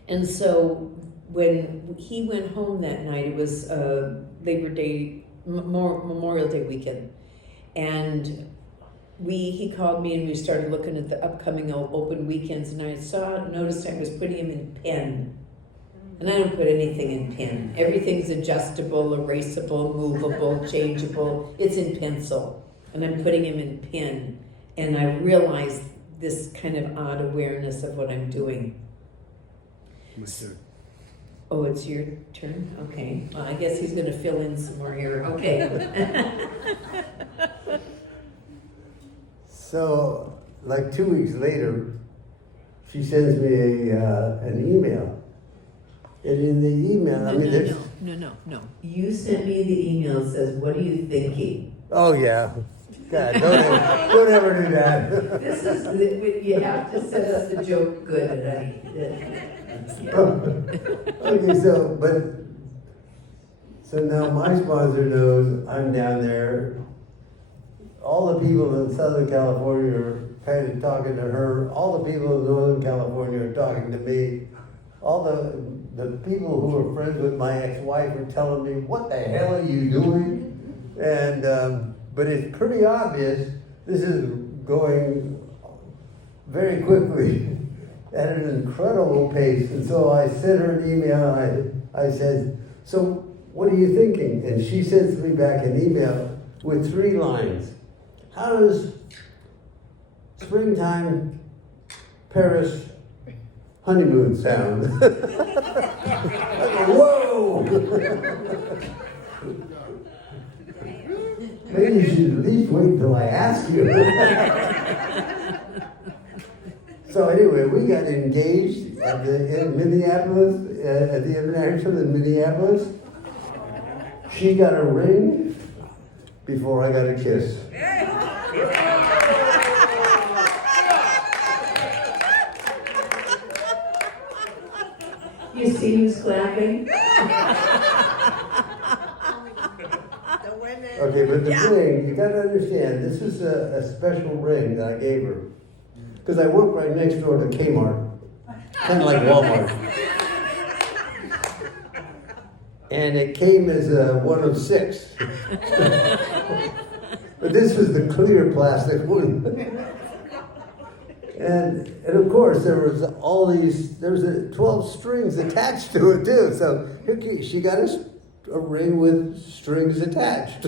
And so when he went home that night, it was Labor Day, Memorial Day weekend, and he called me and we started looking at the upcoming open weekends, and I noticed I was putting him in pen. And I don't put anything in pen. Everything's adjustable, erasable, movable, changeable. It's in pencil. And I'm putting him in pen. And I realized this kind of odd awareness of what I'm doing. My turn. Oh, it's your turn? Okay. Well, I guess he's going to fill in some more here. Okay. So, like 2 weeks later, she sends me an email. And in the email, No. You sent me the email that says, what are you thinking? Oh yeah, God, don't ever do that. This is, you have to set up the joke good, Okay, so now my sponsor knows I'm down there. All the people in Southern California are kind of talking to her. All the people in Northern California are talking to me. All the people who are friends with my ex-wife are telling me, what the hell are you doing? And, but it's pretty obvious this is going very quickly at an incredible pace. And so I sent her an email and I said, so what are you thinking? And she sends me back an email with 3 lines. How does springtime Paris honeymoon sound? I go, whoa! Maybe you should at least wait until I ask you. So anyway, we got engaged in Minneapolis, at the international in Minneapolis. She got a ring before I got a kiss. You see who's clapping? Okay, but the ring, you gotta understand, this is a special ring that I gave her. Because I work right next door to Kmart, kind of like Walmart. And it came as a 1 of 6. But this was the clear plastic one. And of course there was 12 strings attached to it too. So she got a ring with strings attached.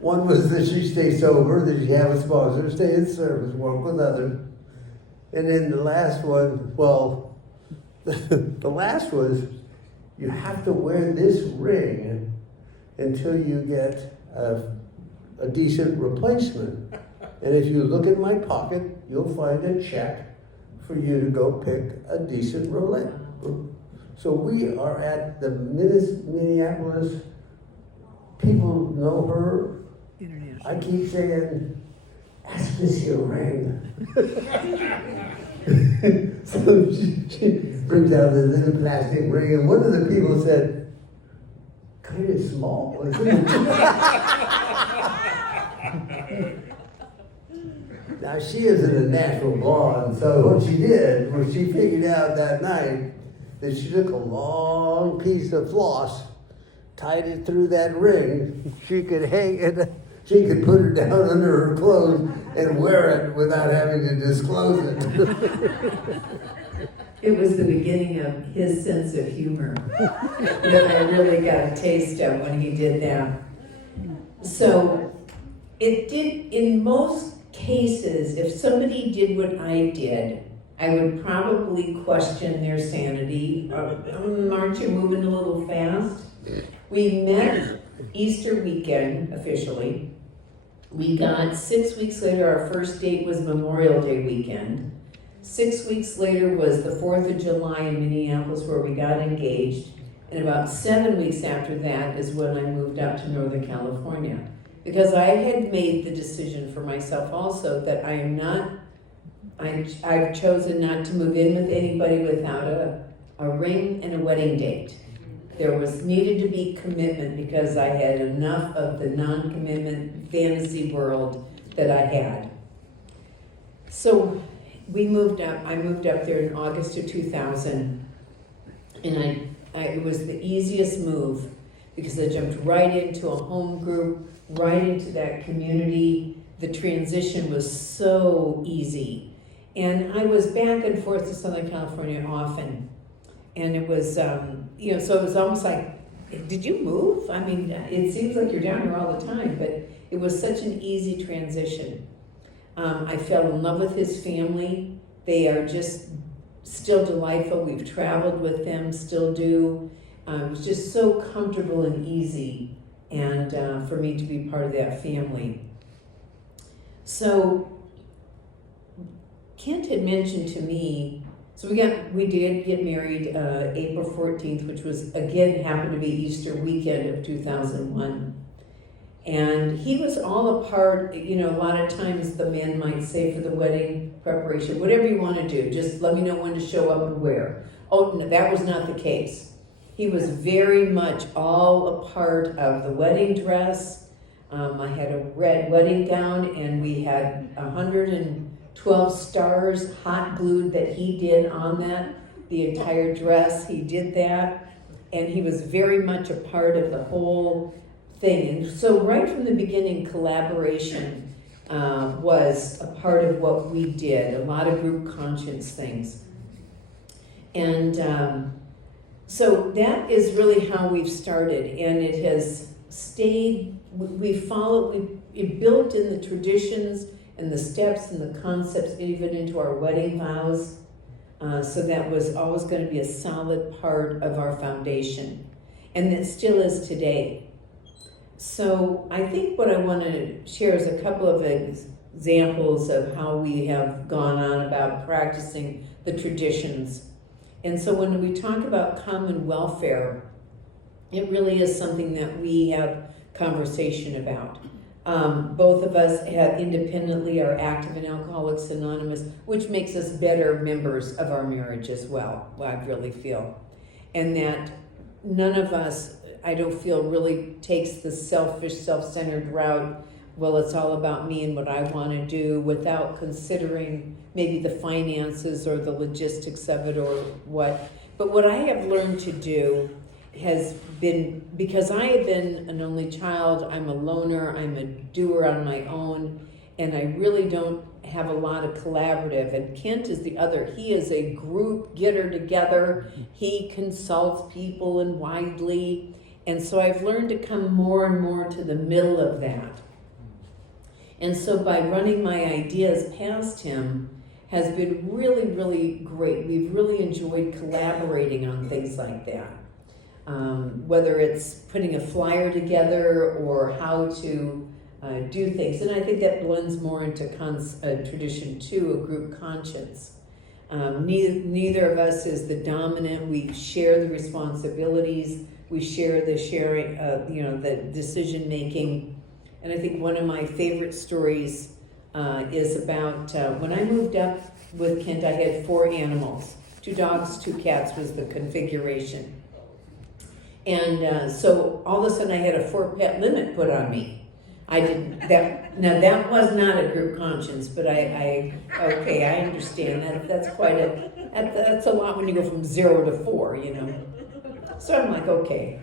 One was that she stay sober, that she have a sponsor, stay in service, work with others. And then the last one, well, the last was, you have to wear this ring until you get a decent replacement. And if you look in my pocket, you'll find a check for you to go pick a decent replacement. So we are at the Minneapolis, people know her. I keep saying, ask this your ring. So she brings out the little plastic ring, and one of the people said, kind of small, isn't it? Now she isn't a natural blonde, so what she did was she figured out that night that she took a long piece of floss, tied it through that ring, she could hang it, she could put it down under her clothes and wear it without having to disclose it. It was the beginning of his sense of humor that I really got a taste of when he did that. So it did, in most cases, if somebody did what I did, I would probably question their sanity. Aren't you moving a little fast? We met Easter weekend officially. We got 6 weeks later, our first date was Memorial Day weekend. 6 weeks later was the 4th of July in Minneapolis where we got engaged. And about 7 weeks after that is when I moved out to Northern California. Because I had made the decision for myself also that I am not, I've chosen not to move in with anybody without a ring and a wedding date. There was needed to be commitment because I had enough of the non-commitment fantasy world that I had. So we moved up, I moved up there in August of 2000, and it was the easiest move because I jumped right into a home group, right into that community. The transition was so easy. And I was back and forth to Southern California often. And it was, so it was almost like, did you move? I mean, it seems like you're down here all the time, but it was such an easy transition. I fell in love with his family. They are just still delightful. We've traveled with them, still do. It was just so comfortable and easy, and for me to be part of that family. So Kent had mentioned to me, so we did get married April 14th, which was, again, happened to be Easter weekend of 2001. And he was all a part, a lot of times the men might say for the wedding preparation, whatever you want to do, just let me know when to show up and where. Oh, no, that was not the case. He was very much all a part of the wedding dress. I had a red wedding gown, and we had 112 stars hot glued that he did on that. The entire dress, he did that. And he was very much a part of the whole thing. And so right from the beginning, collaboration was a part of what we did, a lot of group conscience things. And so that is really how we've started, and it has stayed, we built in the traditions and the steps and the concepts even into our wedding vows. So that was always going to be a solid part of our foundation, and that still is today. So I think what I want to share is a couple of examples of how we have gone on about practicing the traditions. And so when we talk about common welfare, it really is something that we have conversation about. Both of us have independently are active in Alcoholics Anonymous, which makes us better members of our marriage as well, I really feel. And that none of us, I don't feel, really takes the selfish, self-centered route. Well, it's all about me and what I want to do, without considering maybe the finances or the logistics of it or what. But what I have learned to do has been, because I have been an only child, I'm a loner, I'm a doer on my own, and I really don't have a lot of collaborative. And Kent is the other. He is a group getter together. He consults people and widely. And so I've learned to come more and more to the middle of that. And so by running my ideas past him has been really, really great. We've really enjoyed collaborating on things like that. Whether it's putting a flyer together or how to do things. And I think that blends more into tradition too, a group conscience. Neither of us is the dominant. We share the responsibilities. We share the sharing, the decision making. And I think one of my favorite stories is about when I moved up with Kent, I had 4 animals. 2 dogs, 2 cats was the configuration. And so all of a sudden I had a 4-pet limit put on me. I didn't, that was not a group conscience, but I understand that. That's a lot when you go from 0 to 4, So I'm like, okay.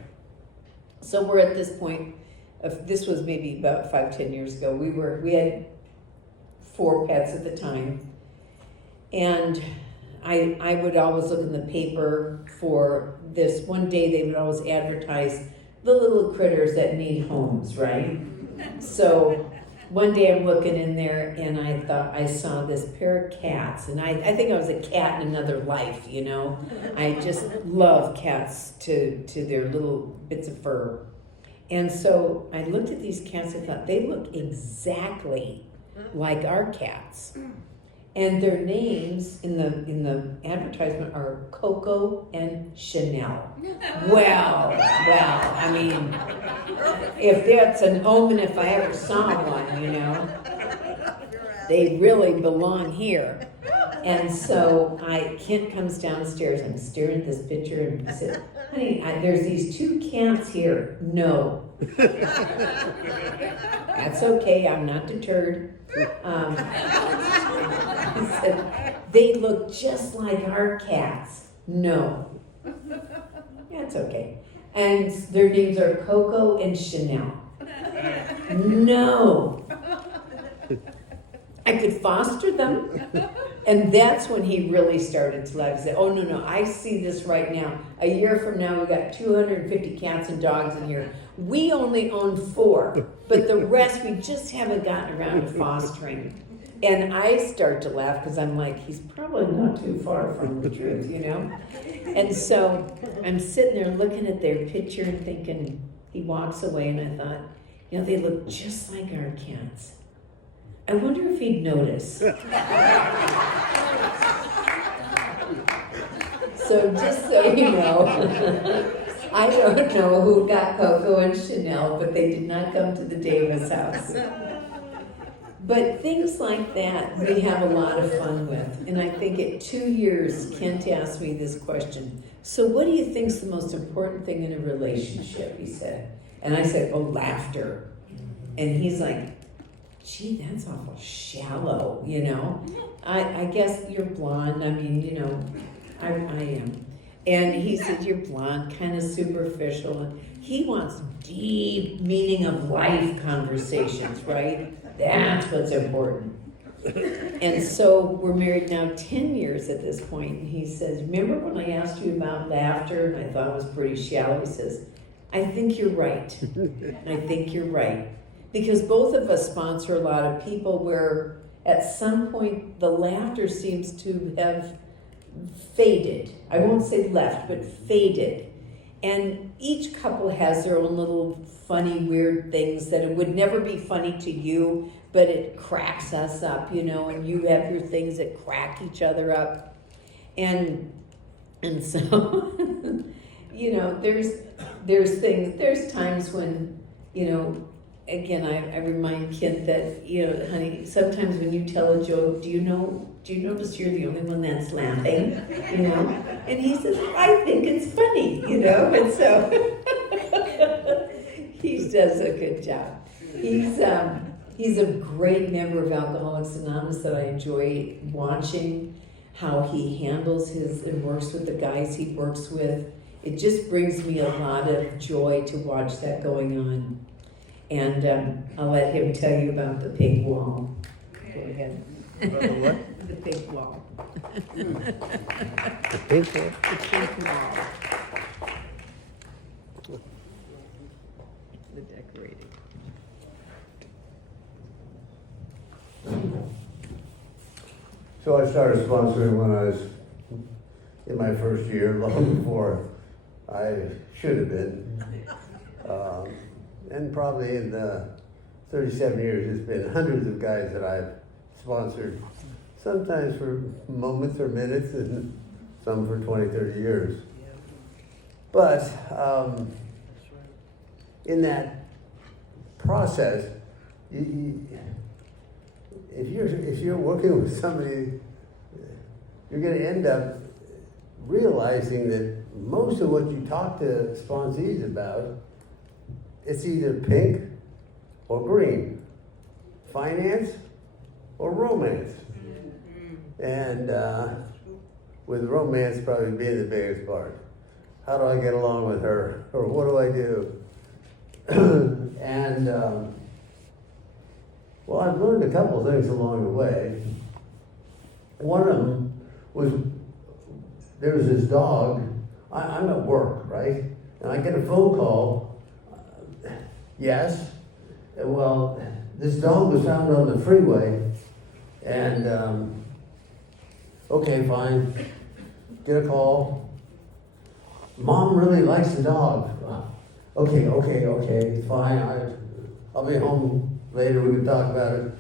So we're at this point of, this was maybe about 5-10 years ago. We had 4 pets at the time, and I would always look in the paper for this. One day they would always advertise the little critters that need homes, right? So one day I'm looking in there and I thought I saw this pair of cats, and I think I was a cat in another life, you know. I just love cats to their little bits of fur. And so I looked at these cats and thought they look exactly like our cats. And their names in the advertisement are Coco and Chanel. Well, I mean, if that's an omen, if I ever saw one, you know, they really belong here. And so Kent comes downstairs, I'm staring at this picture, and I said, honey, there's these 2 cats here. No. That's okay, I'm not deterred. He said, they look just like our cats. No. That's okay. And their names are Coco and Chanel. No. I could foster them. And that's when he really started to laugh. He said, oh, no, I see this right now. A year from now, we got 250 cats and dogs in here. We only own 4, but the rest we just haven't gotten around to fostering. And I start to laugh because I'm like, he's probably not too far from the truth, you know? And so I'm sitting there looking at their picture and thinking, he walks away, and I thought, you know, they look just like our cats. I wonder if he'd notice. So just so you know, I don't know who got Coco and Chanel, but they did not come to the Davis house. But things like that we have a lot of fun with. And I think at 2 years, Kent asked me this question. So what do you think is the most important thing in a relationship, he said. And I said, oh, laughter. And he's like, gee, that's awful shallow, you know. I guess you're blonde. I mean, you know, I am. And he said, you're blonde, kind of superficial. And he wants deep meaning of life conversations, right? That's what's important. And so we're married now 10 years at this point. And he says, remember when I asked you about laughter and I thought it was pretty shallow? He says, I think you're right. I think you're right. Because both of us sponsor a lot of people where at some point the laughter seems to have faded. I won't say left, but faded. And each couple has their own little funny, weird things that it would never be funny to you, but it cracks us up, you know, and you have your things that crack each other up. And so, you know, there's times when, you know, again, I remind Kent that, you know, honey, sometimes when you tell a joke, do you notice you're the only one that's laughing, you know? And he says, I think it's funny, you know? And so he does a good job. He's a great member of Alcoholics Anonymous that I enjoy watching how he handles his and works with the guys he works with. It just brings me a lot of joy to watch that going on. And I'll let him tell you about the pig wall. Go ahead. About the what? The pig wall. The pink one? The pig wall. The decorating. So I started sponsoring when I was in my first year, long before I should have been. And probably in the 37 years, it's been hundreds of guys that I've sponsored, sometimes for moments or minutes, and some for 20, 30 years. But in that process, if you're working with somebody, you're going to end up realizing that most of what you talk to sponsees about, it's either pink or green, finance or romance. And with romance probably being the biggest part. How do I get along with her? Or what do I do? And, well, I've learned a couple of things along the way. One of them was, there was this dog, I'm at work, right? And I get a phone call, yes, well, this dog was found on the freeway, and, okay, fine, get a call. Mom really likes the dog. Okay, fine, I'll be home later, we can talk about it.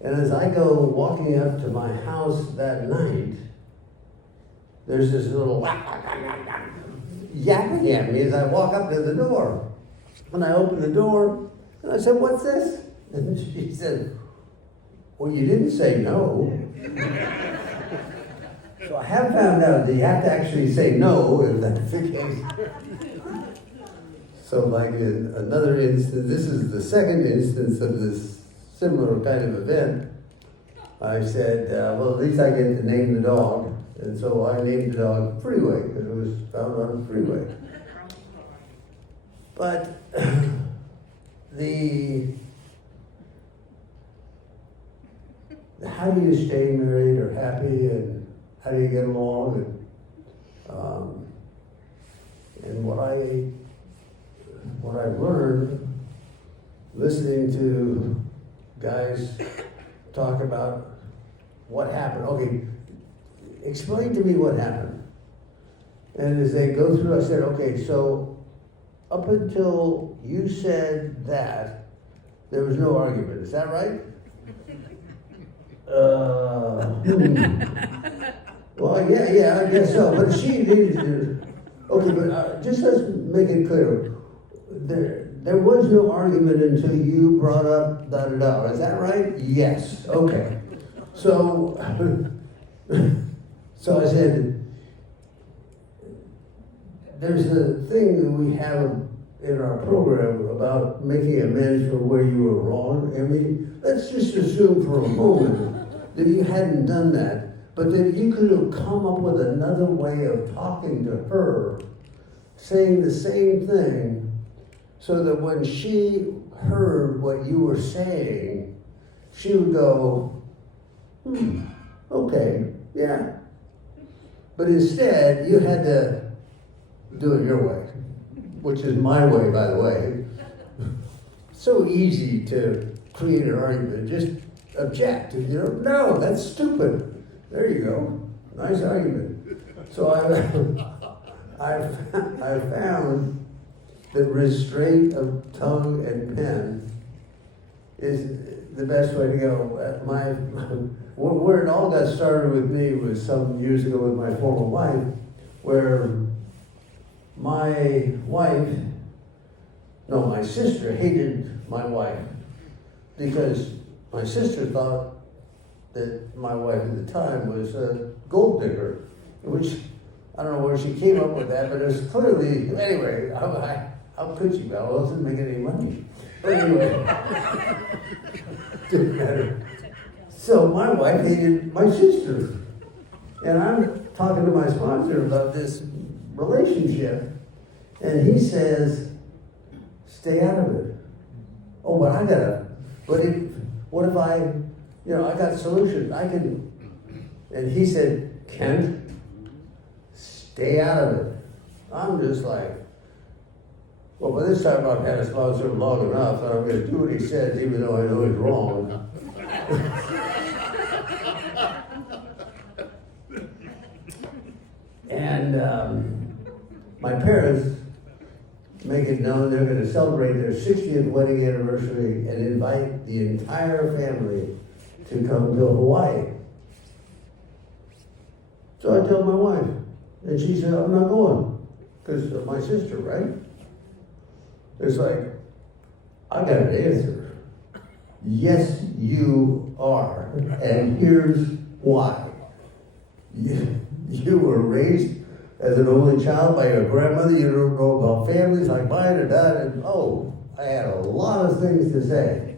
And as I go walking up to my house that night, there's this little yapping at me as I walk up to the door. And I open the door, and I said, what's this? And she said, well, you didn't say no. So I have found out that you have to actually say no if that's the case. So like in another instance, this is the second instance of this similar kind of event. I said, well, at least I get to name the dog. And so I named the dog Freeway, because it was found on the freeway. But how do you stay married or happy, and how do you get along? And what I learned listening to guys talk about what happened. Okay, explain to me what happened. And as they go through, I said, okay, so up until you said that, there was no argument. Is that right? Well, yeah, I guess so. But she needed to. Okay, but just let's make it clear. There was no argument until you brought up da-da-da. Is that right? Yes. Okay. So, so I said, there's a thing that we have in our program about making amends for where you were wrong. I mean, let's just assume for a moment that you hadn't done that, but that you could have come up with another way of talking to her, saying the same thing, so that when she heard what you were saying, she would go, okay, yeah. But instead, you had to do it your way, which is my way, by the way. So easy to create an argument, just object, no, that's stupid. There you go, nice argument. So I found that restraint of tongue and pen is the best way to go. Where it all got started with me was some years ago with my former wife, where my sister hated my wife because my sister thought that my wife at the time was a gold digger, which I don't know where she came up with that, but it was clearly, anyway, how could she? Well, I wasn't making any money. But anyway, didn't matter. So my wife hated my sister. And I'm talking to my sponsor about this relationship, and he says, stay out of it. Oh, what if I got solutions, and he said, Kent, stay out of it. I'm just like, well, by this time I've had a sponsor long enough that I'm going to do what he says, even though I know he's wrong. And my parents make it known they're going to celebrate their 60th wedding anniversary and invite the entire family to come to Hawaii. So I tell my wife, and she said, I'm not going, because of my sister, right? It's like, I got an answer. Yes, you are, and here's why. You were raised as an only child by your grandmother. You don't know about families like mine or that. And I had a lot of things to say,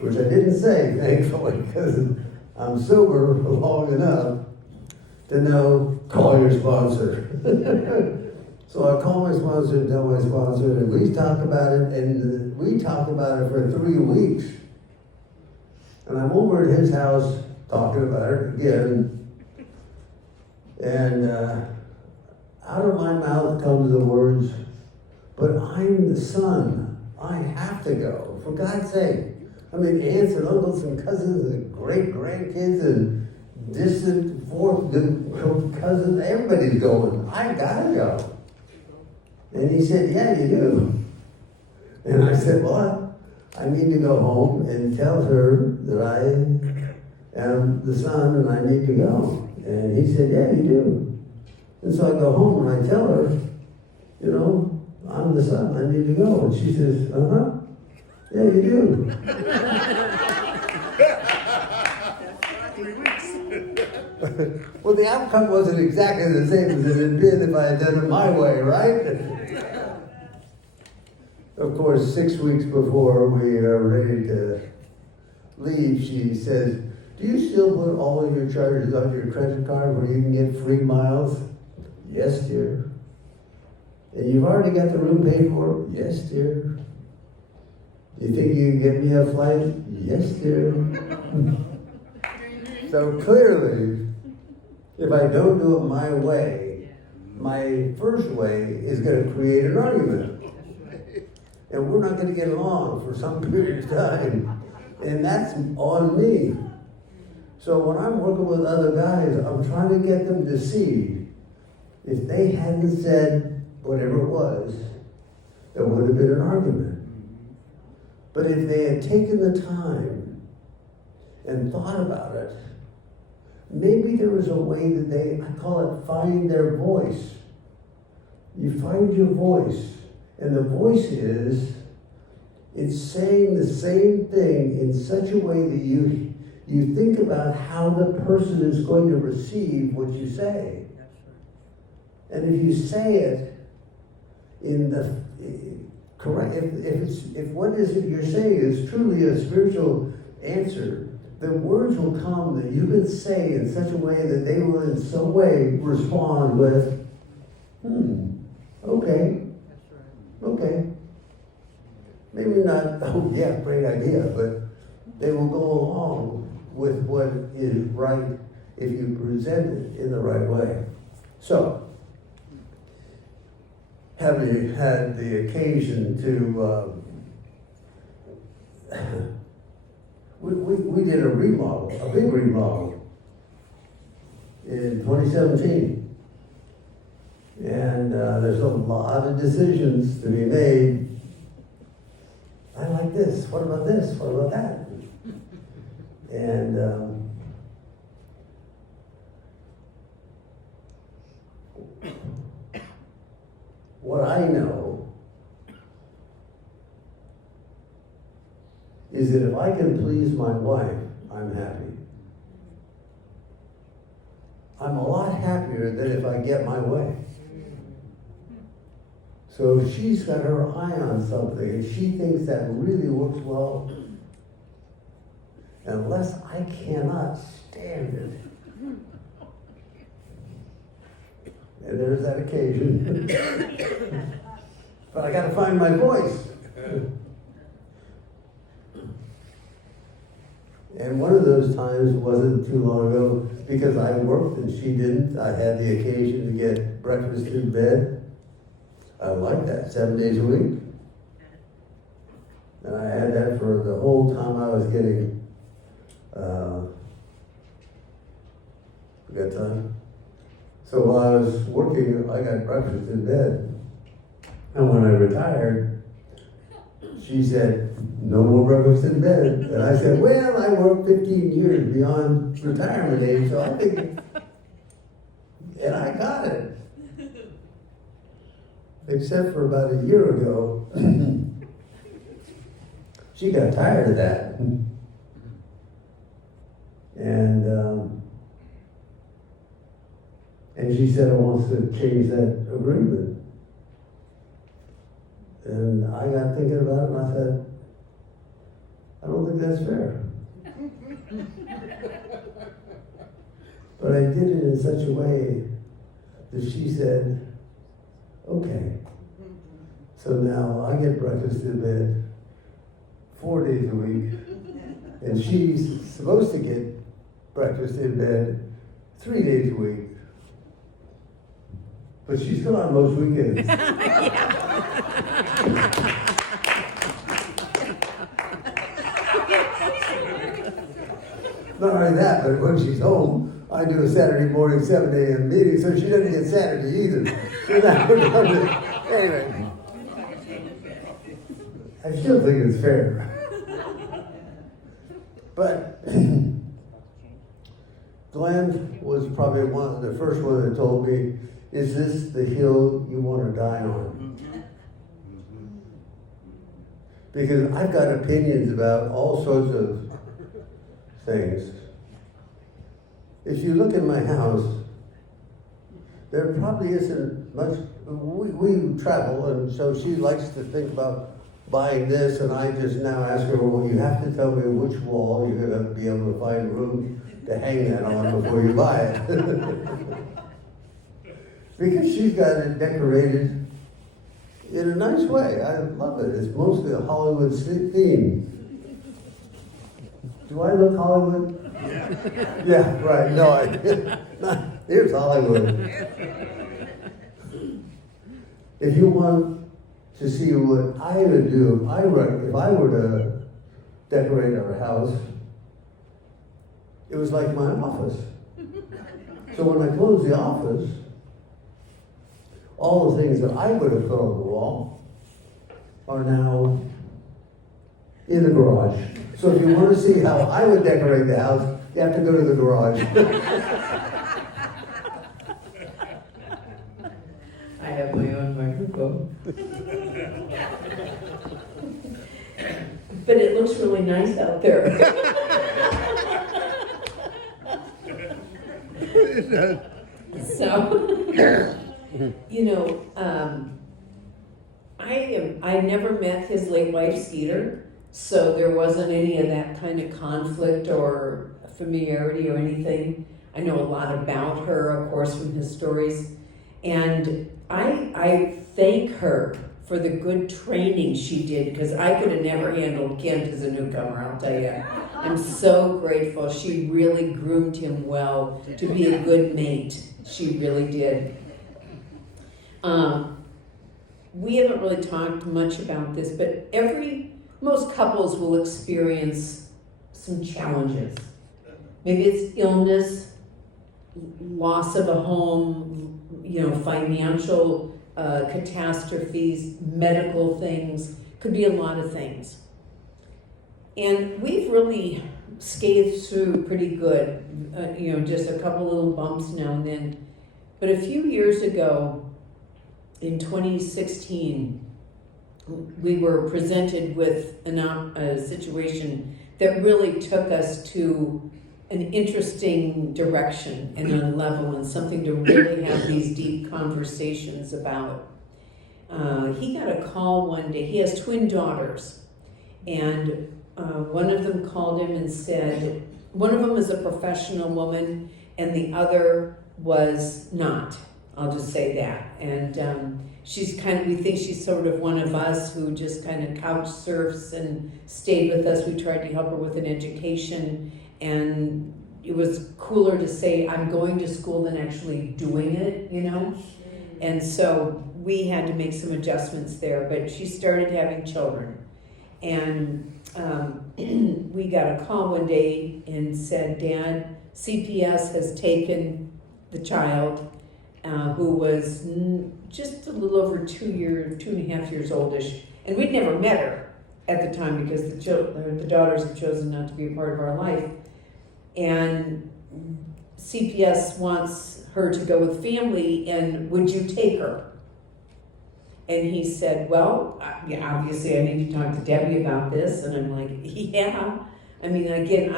which I didn't say, thankfully, because I'm sober long enough to know, call your sponsor. So I call my sponsor and tell my sponsor, and we talk about it, and we talked about it for 3 weeks. And I'm over at his house talking about it again, and out of my mouth comes the words, "But I'm the son. I have to go. For God's sake." I mean, aunts and uncles and cousins and great grandkids and distant fourth cousins, everybody's going. I gotta go. And he said, "Yeah, you do." And I said, "Well, I need to go home and tell her that I am the son and I need to go." And he said, "Yeah, you do." And so I go home and I tell her, "You know, I'm the son, I need to go." And she says, "Yeah, you do." 3 weeks. Well, the outcome wasn't exactly the same as it had been if I had done it my way, right? Of course, 6 weeks before we are ready to leave, she says, "Do you still put all of your charges on your credit card where you can get free miles?" "Yes, dear." "And you've already got the room paid for?" "Yes, dear." "You think you can get me a flight?" "Yes, dear." So clearly, if I don't do it my way, my first way is going to create an argument. And we're not going to get along for some period of time. And that's on me. So when I'm working with other guys, I'm trying to get them to see if they hadn't said whatever it was, there would have been an argument. But if they had taken the time and thought about it, maybe there was a way that I call it find their voice. You find your voice, and the voice it's saying the same thing in such a way that you think about how the person is going to receive what you say. And if you say it in the correct, if what is it you're saying is truly a spiritual answer, the words will come that you can say in such a way that they will in some way respond with, okay. Maybe not, "Oh yeah, great idea," but they will go along with what is right if you present it in the right way. So, having had the occasion to, we did a remodel, a big remodel in 2017. And there's a lot of decisions to be made. I like this, what about this, what about that? And what I know is that if I can please my wife, I'm happy. I'm a lot happier than if I get my way. So if she's got her eye on something and she thinks that really works well, unless I cannot stand it, and there's that occasion, but I got to find my voice. And one of those times wasn't too long ago because I worked and she didn't. I had the occasion to get breakfast in bed. I like that, 7 days a week. And I had that for the whole time I was getting, we got time? So while I was working, I got breakfast in bed. And when I retired, she said, "No more breakfast in bed." And I said, "Well, I worked 15 years beyond retirement age, so I think," and I got it. Except for about a year ago, she got tired of that. And she said, "I wants to change that agreement." And I got thinking about it and I said, "I don't think that's fair." But I did it in such a way that she said, Okay. So now I get breakfast in bed 4 days a week, and she's supposed to get breakfast in bed 3 days a week. But she's gone most weekends. Not only that, but when she's home, I do a Saturday morning 7 a.m. meeting, so she doesn't get Saturday either. So now we're down to, anyway. I still think it's fair. But Glenn was probably the first one that told me, is this the hill you want to die on? Because I've got opinions about all sorts of things. If you look at my house, there probably isn't much, we travel, and so she likes to think about buying this, and I just now ask her, well, you have to tell me which wall you're gonna be able to find room to hang that on before you buy it. Because she's got it decorated in a nice way. I love it. It's mostly a Hollywood theme. Do I look Hollywood? Yeah, right. No, here's Hollywood. If you want to see what I would do, if I were to decorate our house, it was like my office. So when I closed the office, all the things that I would have put on the wall are now in the garage. So if you want to see how I would decorate the house, you have to go to the garage. I have my own microphone. But it looks really nice out there. So, you know, I never met his late wife Skeeter, so there wasn't any of that kind of conflict or familiarity or anything. I know a lot about her, of course, from his stories, and I thank her for the good training she did, because I could have never handled Kent as a newcomer, I'll tell you. I'm so grateful. She really groomed him well to be a good mate. She really did. We haven't really talked much about this, but most couples will experience some challenges. Maybe it's illness, loss of a home, financial catastrophes, medical things, could be a lot of things. And we've really scathed through pretty good, just a couple little bumps now and then. But a few years ago, in 2016, we were presented with a situation that really took us to an interesting direction and a level, and something to really have these deep conversations about. He got a call one day. He has twin daughters, and one of them called him and said, one of them is a professional woman and the other was not. I'll just say that. And we think she's sort of one of us who just kind of couch surfs and stayed with us. We tried to help her with an education, and it was cooler to say, I'm going to school than actually doing it, And so we had to make some adjustments there, but she started having children. And we got a call one day and said, Dad, CPS has taken the child, who was just a little over 2.5 years oldish. And we'd never met her at the time because the daughters had chosen not to be a part of our life. And CPS wants her to go with family, and would you take her? And he said, well, obviously I need to talk to Debbie about this. And I'm like, yeah. I mean, again,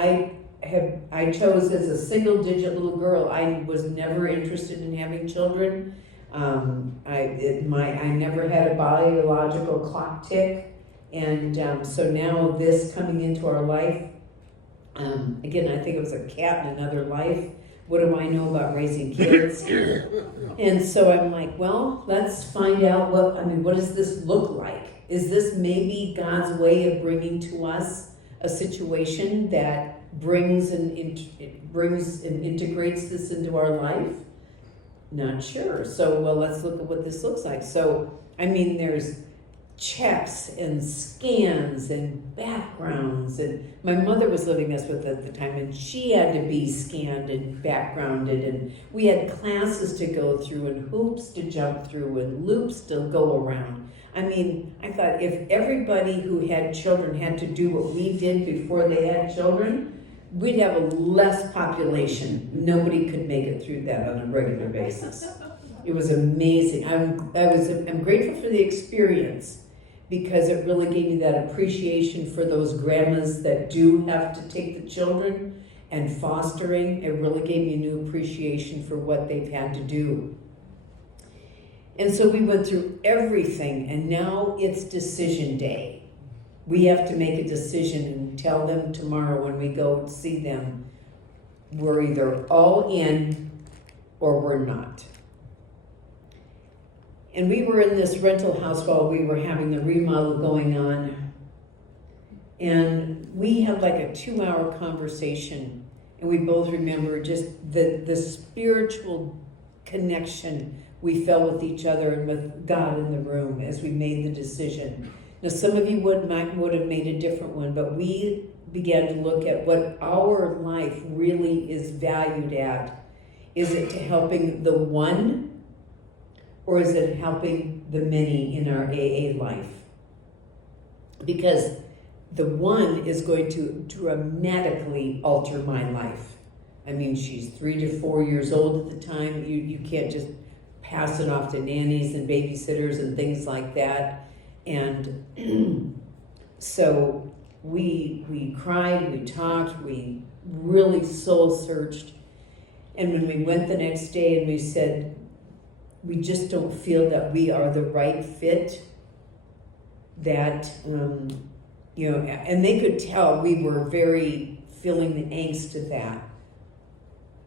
I chose as a single-digit little girl. I was never interested in having children. I never had a biological clock tick. And so now this coming into our life, again, I think it was a cat in another life, what do I know about raising kids? And so I'm like, well, let's find out what does this look like? Is this maybe God's way of bringing to us a situation that brings and integrates this into our life? Not sure. So, well, let's look at what this looks like. So, I mean, there's checks and scans and backgrounds, and my mother was living us with at the time, and she had to be scanned and backgrounded, and we had classes to go through and hoops to jump through and loops to go around. I mean, I thought if everybody who had children had to do what we did before they had children, we'd have a less population. Nobody could make it through that on a regular basis. It was amazing. I'm grateful for the experience, because it really gave me that appreciation for those grandmas that do have to take the children and fostering. It really gave me a new appreciation for what they've had to do. And so we went through everything, and now it's decision day. We have to make a decision and tell them tomorrow when we go see them, we're either all in or we're not. And we were in this rental house while we were having the remodel going on. And we had like a 2-hour conversation. And we both remember just the spiritual connection we felt with each other and with God in the room as we made the decision. Now, some of you would have made a different one, but we began to look at what our life really is valued at. Is it to helping the one? Or is it helping the many in our AA life? Because the one is going to dramatically alter my life. I mean, she's 3 to 4 years old at the time. You can't just pass it off to nannies and babysitters and things like that. And so we cried, we talked, we really soul searched. And when we went the next day and we said, we just don't feel that we are the right fit, that, and they could tell we were very feeling the angst of that.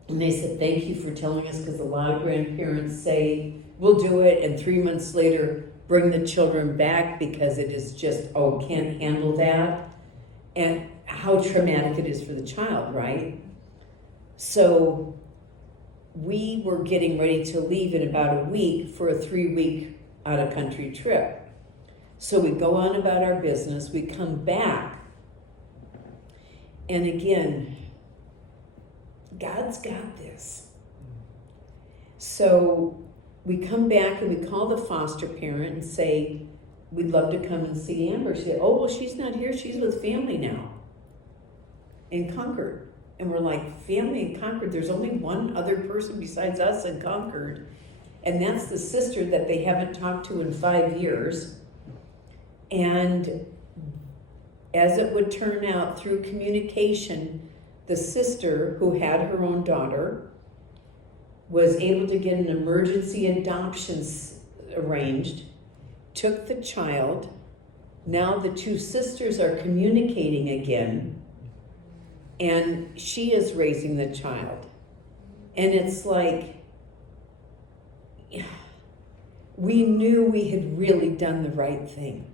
And they said, thank you for telling us, because a lot of grandparents say, we'll do it, and 3 months later, bring the children back because it is just, can't handle that. And how traumatic it is for the child, right? So we were getting ready to leave in about a week for a 3-week out-of-country trip. So we go on about our business, we come back, and again, God's got this. So we come back and we call the foster parent and say, we'd love to come and see Amber. She said, she's not here, she's with family now in Concord. And we're like, family in Concord, there's only one other person besides us in Concord. And that's the sister that they haven't talked to in 5 years. And as it would turn out, through communication, the sister, who had her own daughter, was able to get an emergency adoption arranged, took the child. Now the 2 sisters are communicating again. And she is raising the child. And it's like, we knew we had really done the right thing.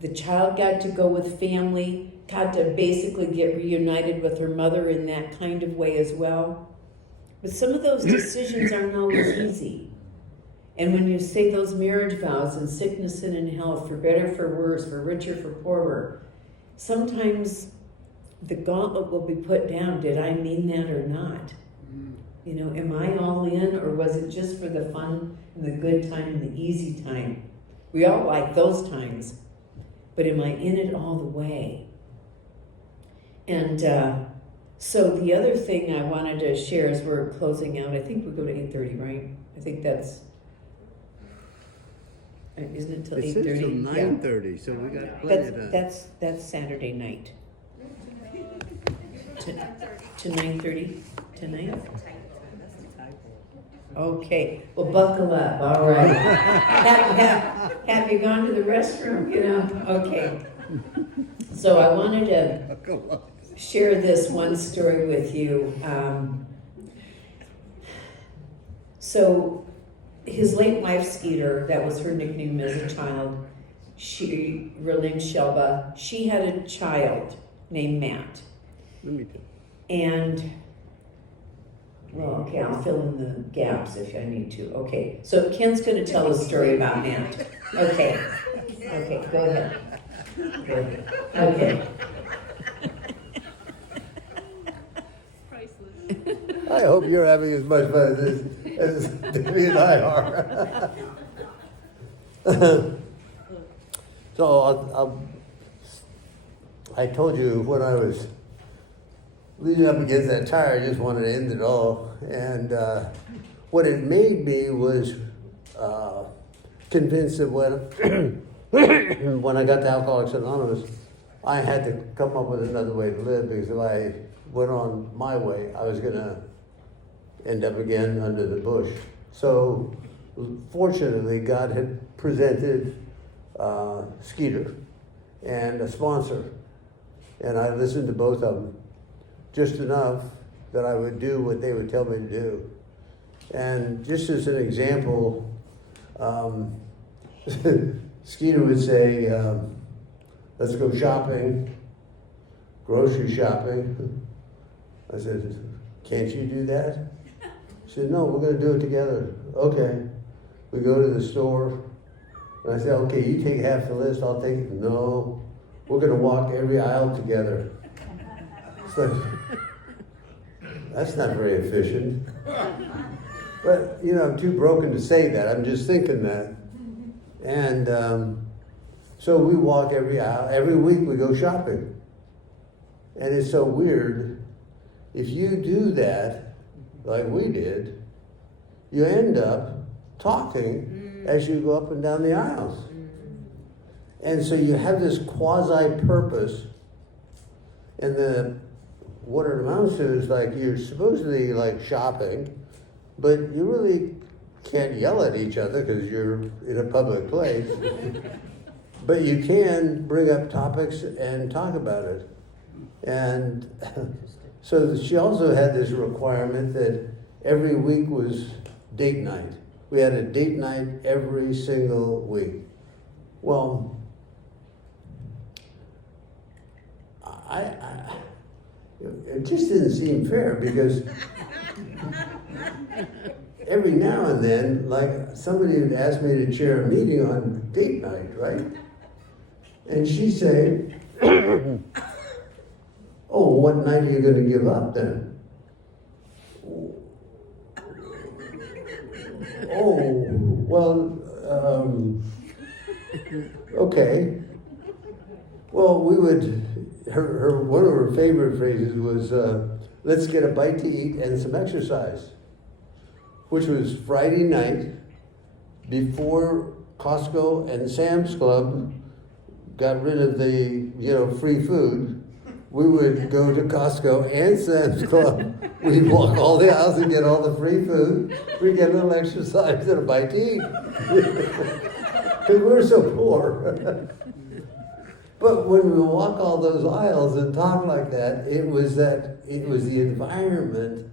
The child got to go with family, got to basically get reunited with her mother in that kind of way as well. But some of those decisions aren't always easy. And when you say those marriage vows in sickness and in health, for better, for worse, for richer, for poorer, sometimes the gauntlet will be put down. Did I mean that or not? Am I all in, or was it just for the fun and the good time and the easy time? We all like those times, but am I in it all the way? And so the other thing I wanted to share as we're closing out, I think we go to 8:30, right? I think that's, isn't it till 8:30? It says till 9:30, so we got plenty of time. That's Saturday night. To 9:30 tonight? Okay, well, buckle up, all right. Have you gone to the restroom, Okay. So I wanted to share this one story with you. So his late wife, Skeeter, that was her nickname as a child, real name Shelba, she had a child named Matt. Let me do. And, well, okay, I'll fill in the gaps if I need to. Okay, so Ken's going to tell a story about Matt. Okay, go ahead. Go ahead. Okay. I hope you're having as much fun as Debbie and I are. So I told you when I was leaning up against that tire, I just wanted to end it all. And what it made me was convinced that when I got to Alcoholics Anonymous, I had to come up with another way to live, because if I went on my way, I was going to end up again under the bush. So fortunately, God had presented Skeeter and a sponsor, and I listened to both of them just enough that I would do what they would tell me to do. And just as an example, Skeeter would say, let's go shopping, grocery shopping. I said, can't you do that? She said, no, we're going to do it together. Okay. We go to the store, and I said, okay, you take half the list, I'll take it. No, we're going to walk every aisle together. It's like, that's not very efficient. But, you know, I'm too broken to say that. I'm just thinking that. And so we walk every aisle. Every week we go shopping. And it's so weird. If you do that, like we did, you end up talking as you go up and down the aisles. And so you have this quasi-purpose, and what it amounts to is like you're supposedly like shopping, but you really can't yell at each other because you're in a public place. But you can bring up topics and talk about it. And so she also had this requirement that every week was date night. We had a date night every single week. Well, it just didn't seem fair, because every now and then, like, somebody would ask me to chair a meeting on date night, right? And she'd say, oh, what night are you going to give up then? Oh, well, okay. Well, we would, one of her favorite phrases was, let's get a bite to eat and some exercise, which was Friday night before Costco and Sam's Club got rid of the, free food. We would go to Costco and Sam's Club. We'd walk all the aisles and get all the free food. We'd get a little exercise and a bite to eat. Because we were so poor. But when we walk all those aisles and talk like that, it was the environment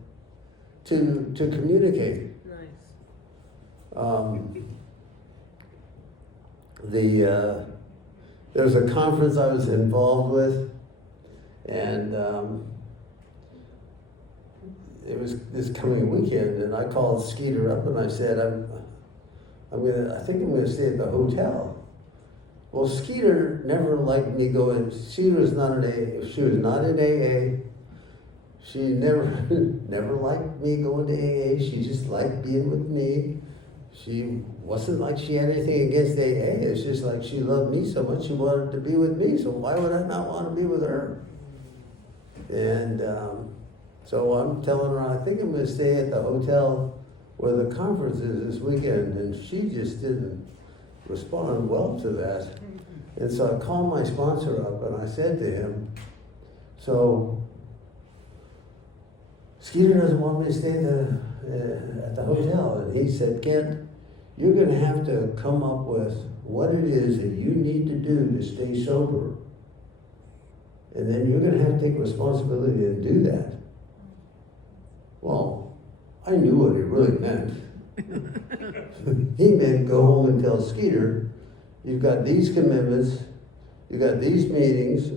to communicate. Nice. There was a conference I was involved with, and it was this coming weekend, and I called Skeeter up and I said, I think I'm gonna stay at the hotel. Well, Skeeter never liked me going. She was not in AA. She never liked me going to AA. She just liked being with me. She wasn't like she had anything against AA. It's just like she loved me so much, she wanted to be with me. So why would I not want to be with her? And so I'm telling her, I think I'm going to stay at the hotel where the conference is this weekend. And she just didn't respond well to that. And so I called my sponsor up and I said to him, so Skeeter doesn't want me to stay at the hotel. And he said, Kent, you're going to have to come up with what it is that you need to do to stay sober. And then you're going to have to take responsibility and do that. Well, I knew what he really meant. He meant go home and tell Skeeter, you've got these commitments, you've got these meetings,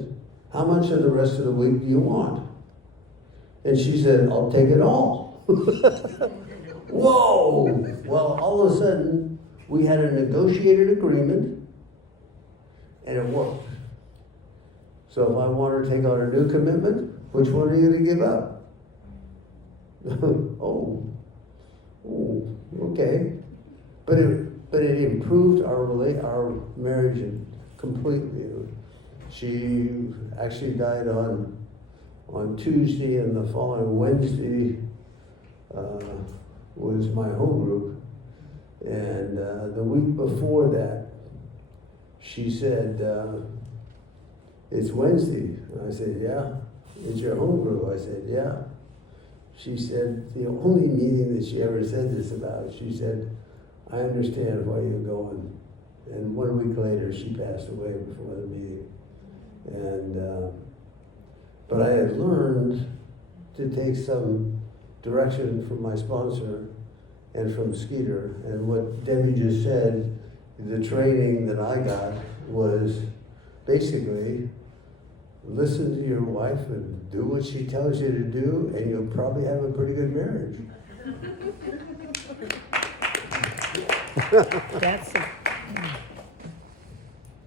how much of the rest of the week do you want? And she said, I'll take it all. Whoa! Well, all of a sudden, we had a negotiated agreement, and it worked. So if I want her to take on a new commitment, which one are you going to give up? Oh, okay. But it improved our marriage completely. She actually died on Tuesday, and the following Wednesday was my home group. And the week before that, she said, it's Wednesday. And I said, yeah. It's your home group? I said, yeah. She said, the only meeting that she ever said this about, she said, I understand why you're going. And 1 week later, she passed away before the meeting. And, but I had learned to take some direction from my sponsor and from Skeeter. And what Debbie just said, the training that I got was basically listen to your wife and do what she tells you to do, and you'll probably have a pretty good marriage.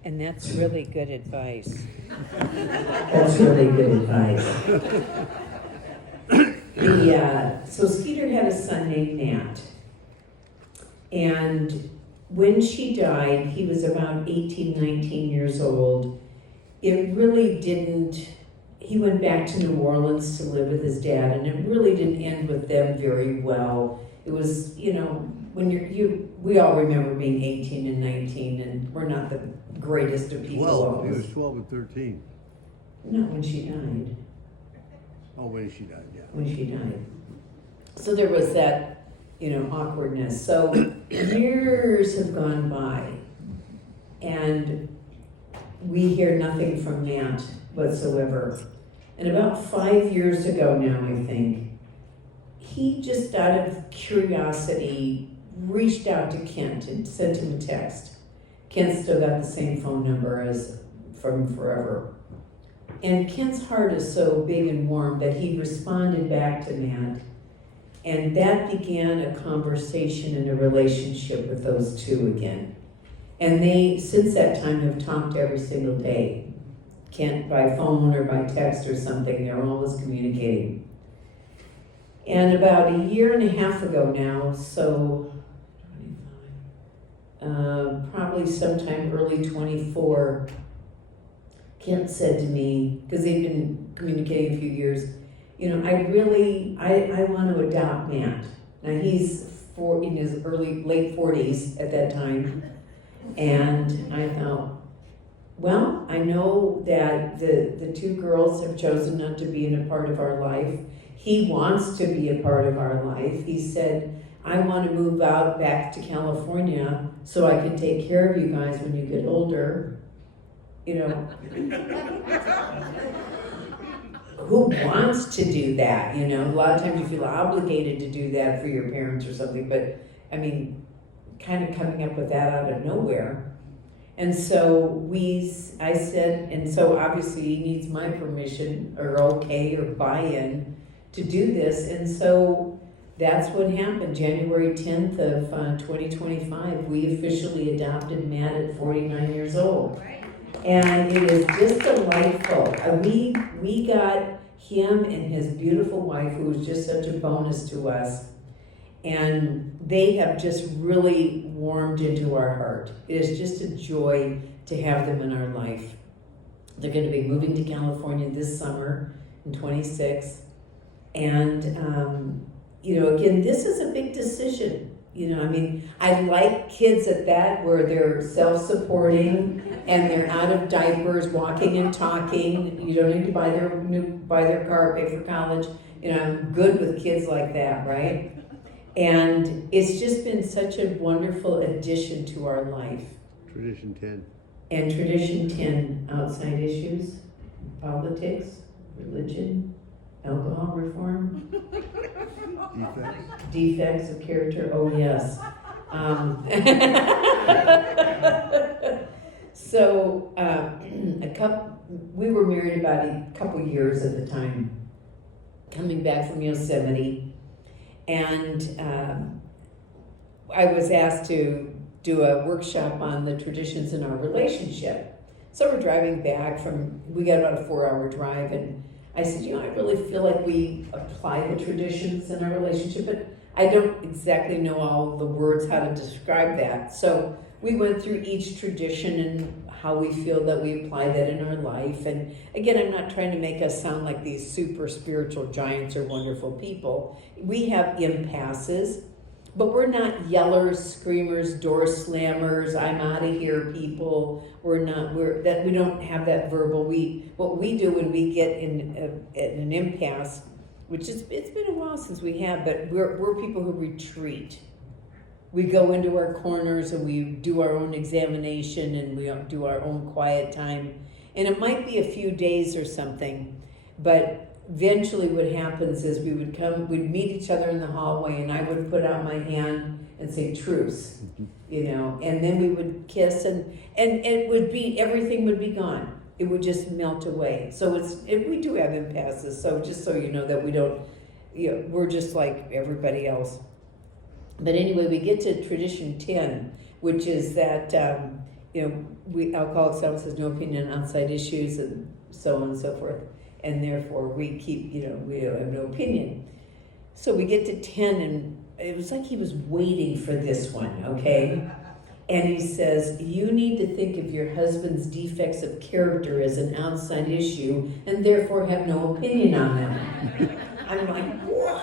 That's really good advice. That's really good advice. So Skeeter had a son named Nat. And when she died, he was about 18, 19 years old. It really didn't, he went back to New Orleans to live with his dad, and it really didn't end with them very well. It was, when we all remember being 18 and 19, and we're not the greatest of people. 12, he was 12 and 13. No, when she died. Oh, when she died, yeah. When she died. So there was that, awkwardness. So years have gone by, and we hear nothing from Nat whatsoever. And about 5 years ago now, I think, he just out of curiosity reached out to Kent and sent him a text. Kent still got the same phone number as from forever. And Kent's heart is so big and warm that he responded back to Nat. And that began a conversation and a relationship with those two again. And they, since that time, have talked every single day. Kent by phone or by text or something, they're always communicating. And about a year and a half ago now, so probably sometime early 24, Kent said to me, because they've been communicating a few years, I want to adopt Matt. Now he's in his late 40s at that time. And I thought, well, I know that the two girls have chosen not to be in a part of our life. He wants to be a part of our life. He said, I want to move out back to California so I can take care of you guys when you get older. Who wants to do that? A lot of times you feel obligated to do that for your parents or something, but kind of coming up with that out of nowhere. And so I said, and so obviously he needs my permission or okay or buy-in to do this. And so that's what happened. January 10th of 2025, we officially adopted Matt at 49 years old. And it is just delightful. We got him and his beautiful wife, who was just such a bonus to us. And they have just really warmed into our heart. It is just a joy to have them in our life. They're going to be moving to California this summer in 26. And, again, this is a big decision. I like kids at that where they're self-supporting and they're out of diapers, walking and talking. You don't need to buy their car, pay for college. I'm good with kids like that, right? And it's just been such a wonderful addition to our life. Tradition 10. And Tradition 10, outside issues, politics, religion, alcohol reform. Defects? Defects of character, oh yes. So, we were married about a couple years at the time, coming back from Yosemite, and I was asked to do a workshop on the traditions in our relationship. So we're driving back we got about a 4-hour drive, and I said, I really feel like we apply the traditions in our relationship, but I don't exactly know all the words how to describe that. So we went through each tradition and how we feel that we apply that in our life. And again, I'm not trying to make us sound like these super spiritual giants or wonderful people. We have impasses, but we're not yellers, screamers, door slammers, I'm out of here people. We don't have that verbal. What we do when we get in an impasse, which it's been a while since we have, but we're people who retreat. We go into our corners and we do our own examination and we do our own quiet time. And it might be a few days or something, but eventually what happens is we'd meet each other in the hallway and I would put out my hand and say truce, and then we would kiss and it would be, everything would be gone. It would just melt away. So we do have impasses. So just so you know that we don't, we're just like everybody else. But anyway, we get to tradition 10, which is that, Alcoholics Anonymous has no opinion on outside issues and so on and so forth. And therefore we keep, we have no opinion. So we get to 10 and it was like he was waiting for this one, okay? And he says, you need to think of your husband's defects of character as an outside issue and therefore have no opinion on them. I'm like, what?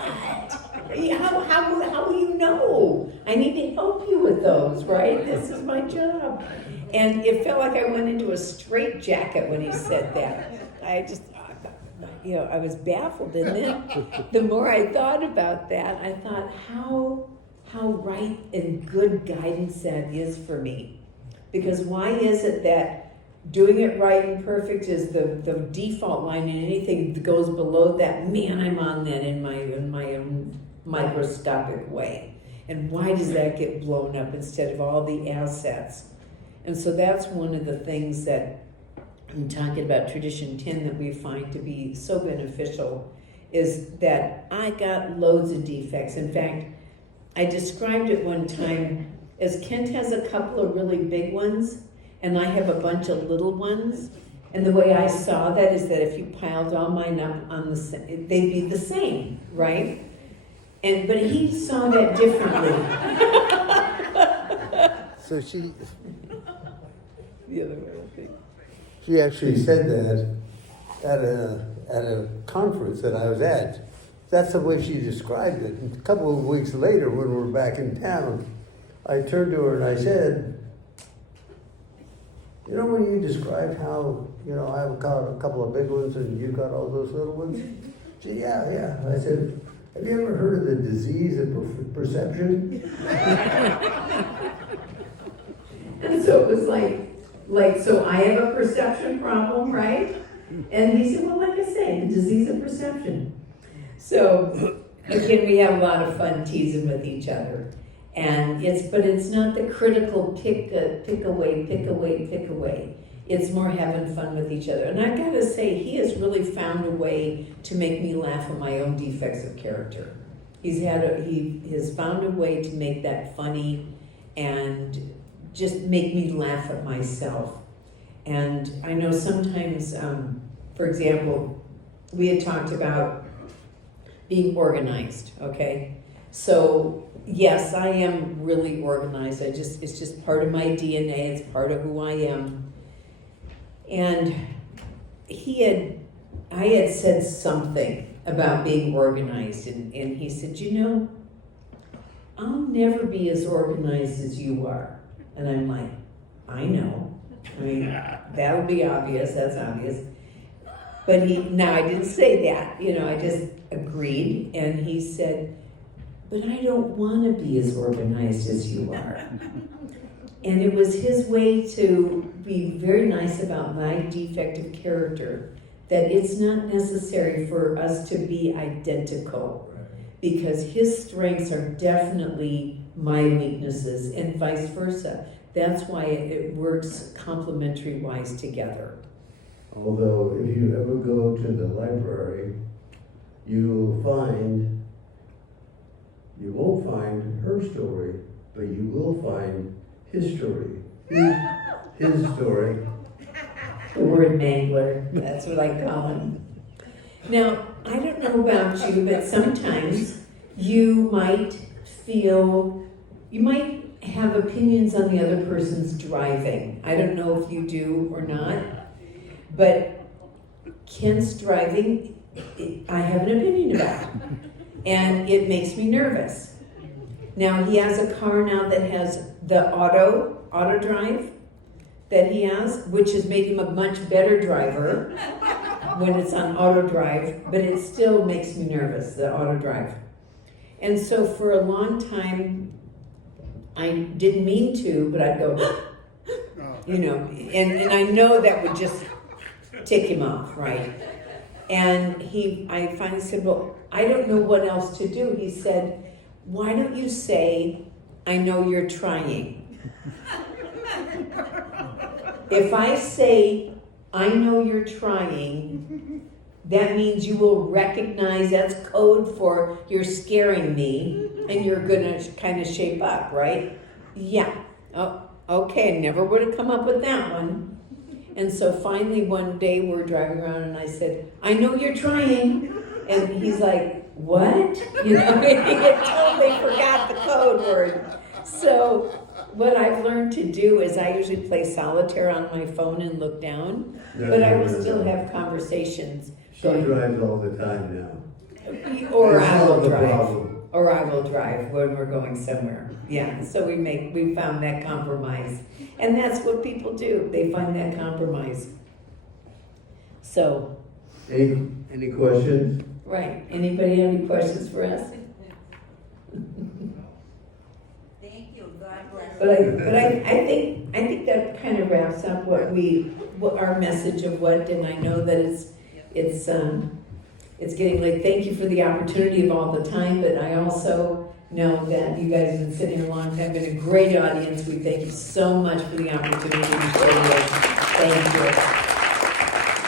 How will you know? I need to help you with those, right? This is my job. And it felt like I went into a straitjacket when he said that. I was baffled. And then the more I thought about that, I thought how right and good guidance that is for me. Because why is it that doing it right and perfect is the default line, and anything that goes below that, man, I'm on that in my own microscopic way. And why does that get blown up instead of all the assets? And so that's one of the things that I'm talking about tradition 10 that we find to be so beneficial, is that I got loads of defects. In fact, I described it one time as Kent has a couple of really big ones and I have a bunch of little ones. And the way I saw that is that if you piled all mine up on they'd be the same, right? But he saw that differently. So she The other way, okay. She actually said that at a conference that I was at. That's the way she described it. And a couple of weeks later, when we were back in town, I turned to her and I said, when you described how, I've got a couple of big ones and you got all those little ones? She said, yeah. I said, have you ever heard of the disease of perception? And so it was like, so I have a perception problem, right? And he said, well, like I say, the disease of perception. So again, we have a lot of fun teasing with each other. And it's not the critical pick away. It's more having fun with each other. And I gotta say, he has really found a way to make me laugh at my own defects of character. He has found a way to make that funny and just make me laugh at myself. And I know sometimes, for example, we had talked about being organized, okay? So yes, I am really organized. It's just part of my DNA. It's part of who I am. And I had said something about being organized, and he said, I'll never be as organized as you are. And I'm like, I know. I mean, that'll be obvious. That's obvious. But I didn't say that. I just agreed. And he said, but I don't want to be as organized as you are. And it was his way to be very nice about my defective character, that it's not necessary for us to be identical. because his strengths are definitely my weaknesses and vice versa. That's why it works complementary wise together. Although if you ever go to the library, you won't find her story, but you will find his story. His story. The word mangler, that's what I call him. Now, I don't know about you, but sometimes you might have opinions on the other person's driving. I don't know if you do or not, but Ken's driving, I have an opinion about, and it makes me nervous. Now, he has a car now that has the auto drive that he has, which has made him a much better driver when it's on auto drive, but it still makes me nervous, the auto drive. And so for a long time, I didn't mean to, but I'd go, you know, and I know that would just tick him off, right? And I finally said, well, I don't know what else to do. He said, why don't you say, I know you're trying? If I say, I know you're trying, that means you will recognize that's code for you're scaring me and you're gonna kind of shape up, right? Yeah. Oh, okay, never would have come up with that one. And so finally one day we're driving around and I said, I know you're trying. And he's like, what? You know, he had totally forgot the code word. So what I've learned to do is I usually play solitaire on my phone and look down, but I will still have conversations. She drives all the time now. Or That's I not will the drive. problem. Or I will drive when we're going somewhere. Yeah, so we found that compromise. And that's what people do. They find that compromise. So, Any questions? right. Anybody have any questions for us? Thank you, God bless. But I think that kind of wraps up what our message of what, and I know that it's getting late. Thank you for the opportunity of all the time, but I also know that you guys have been sitting a long time, been a great audience. We thank you so much for the opportunity to share with us. Thank you.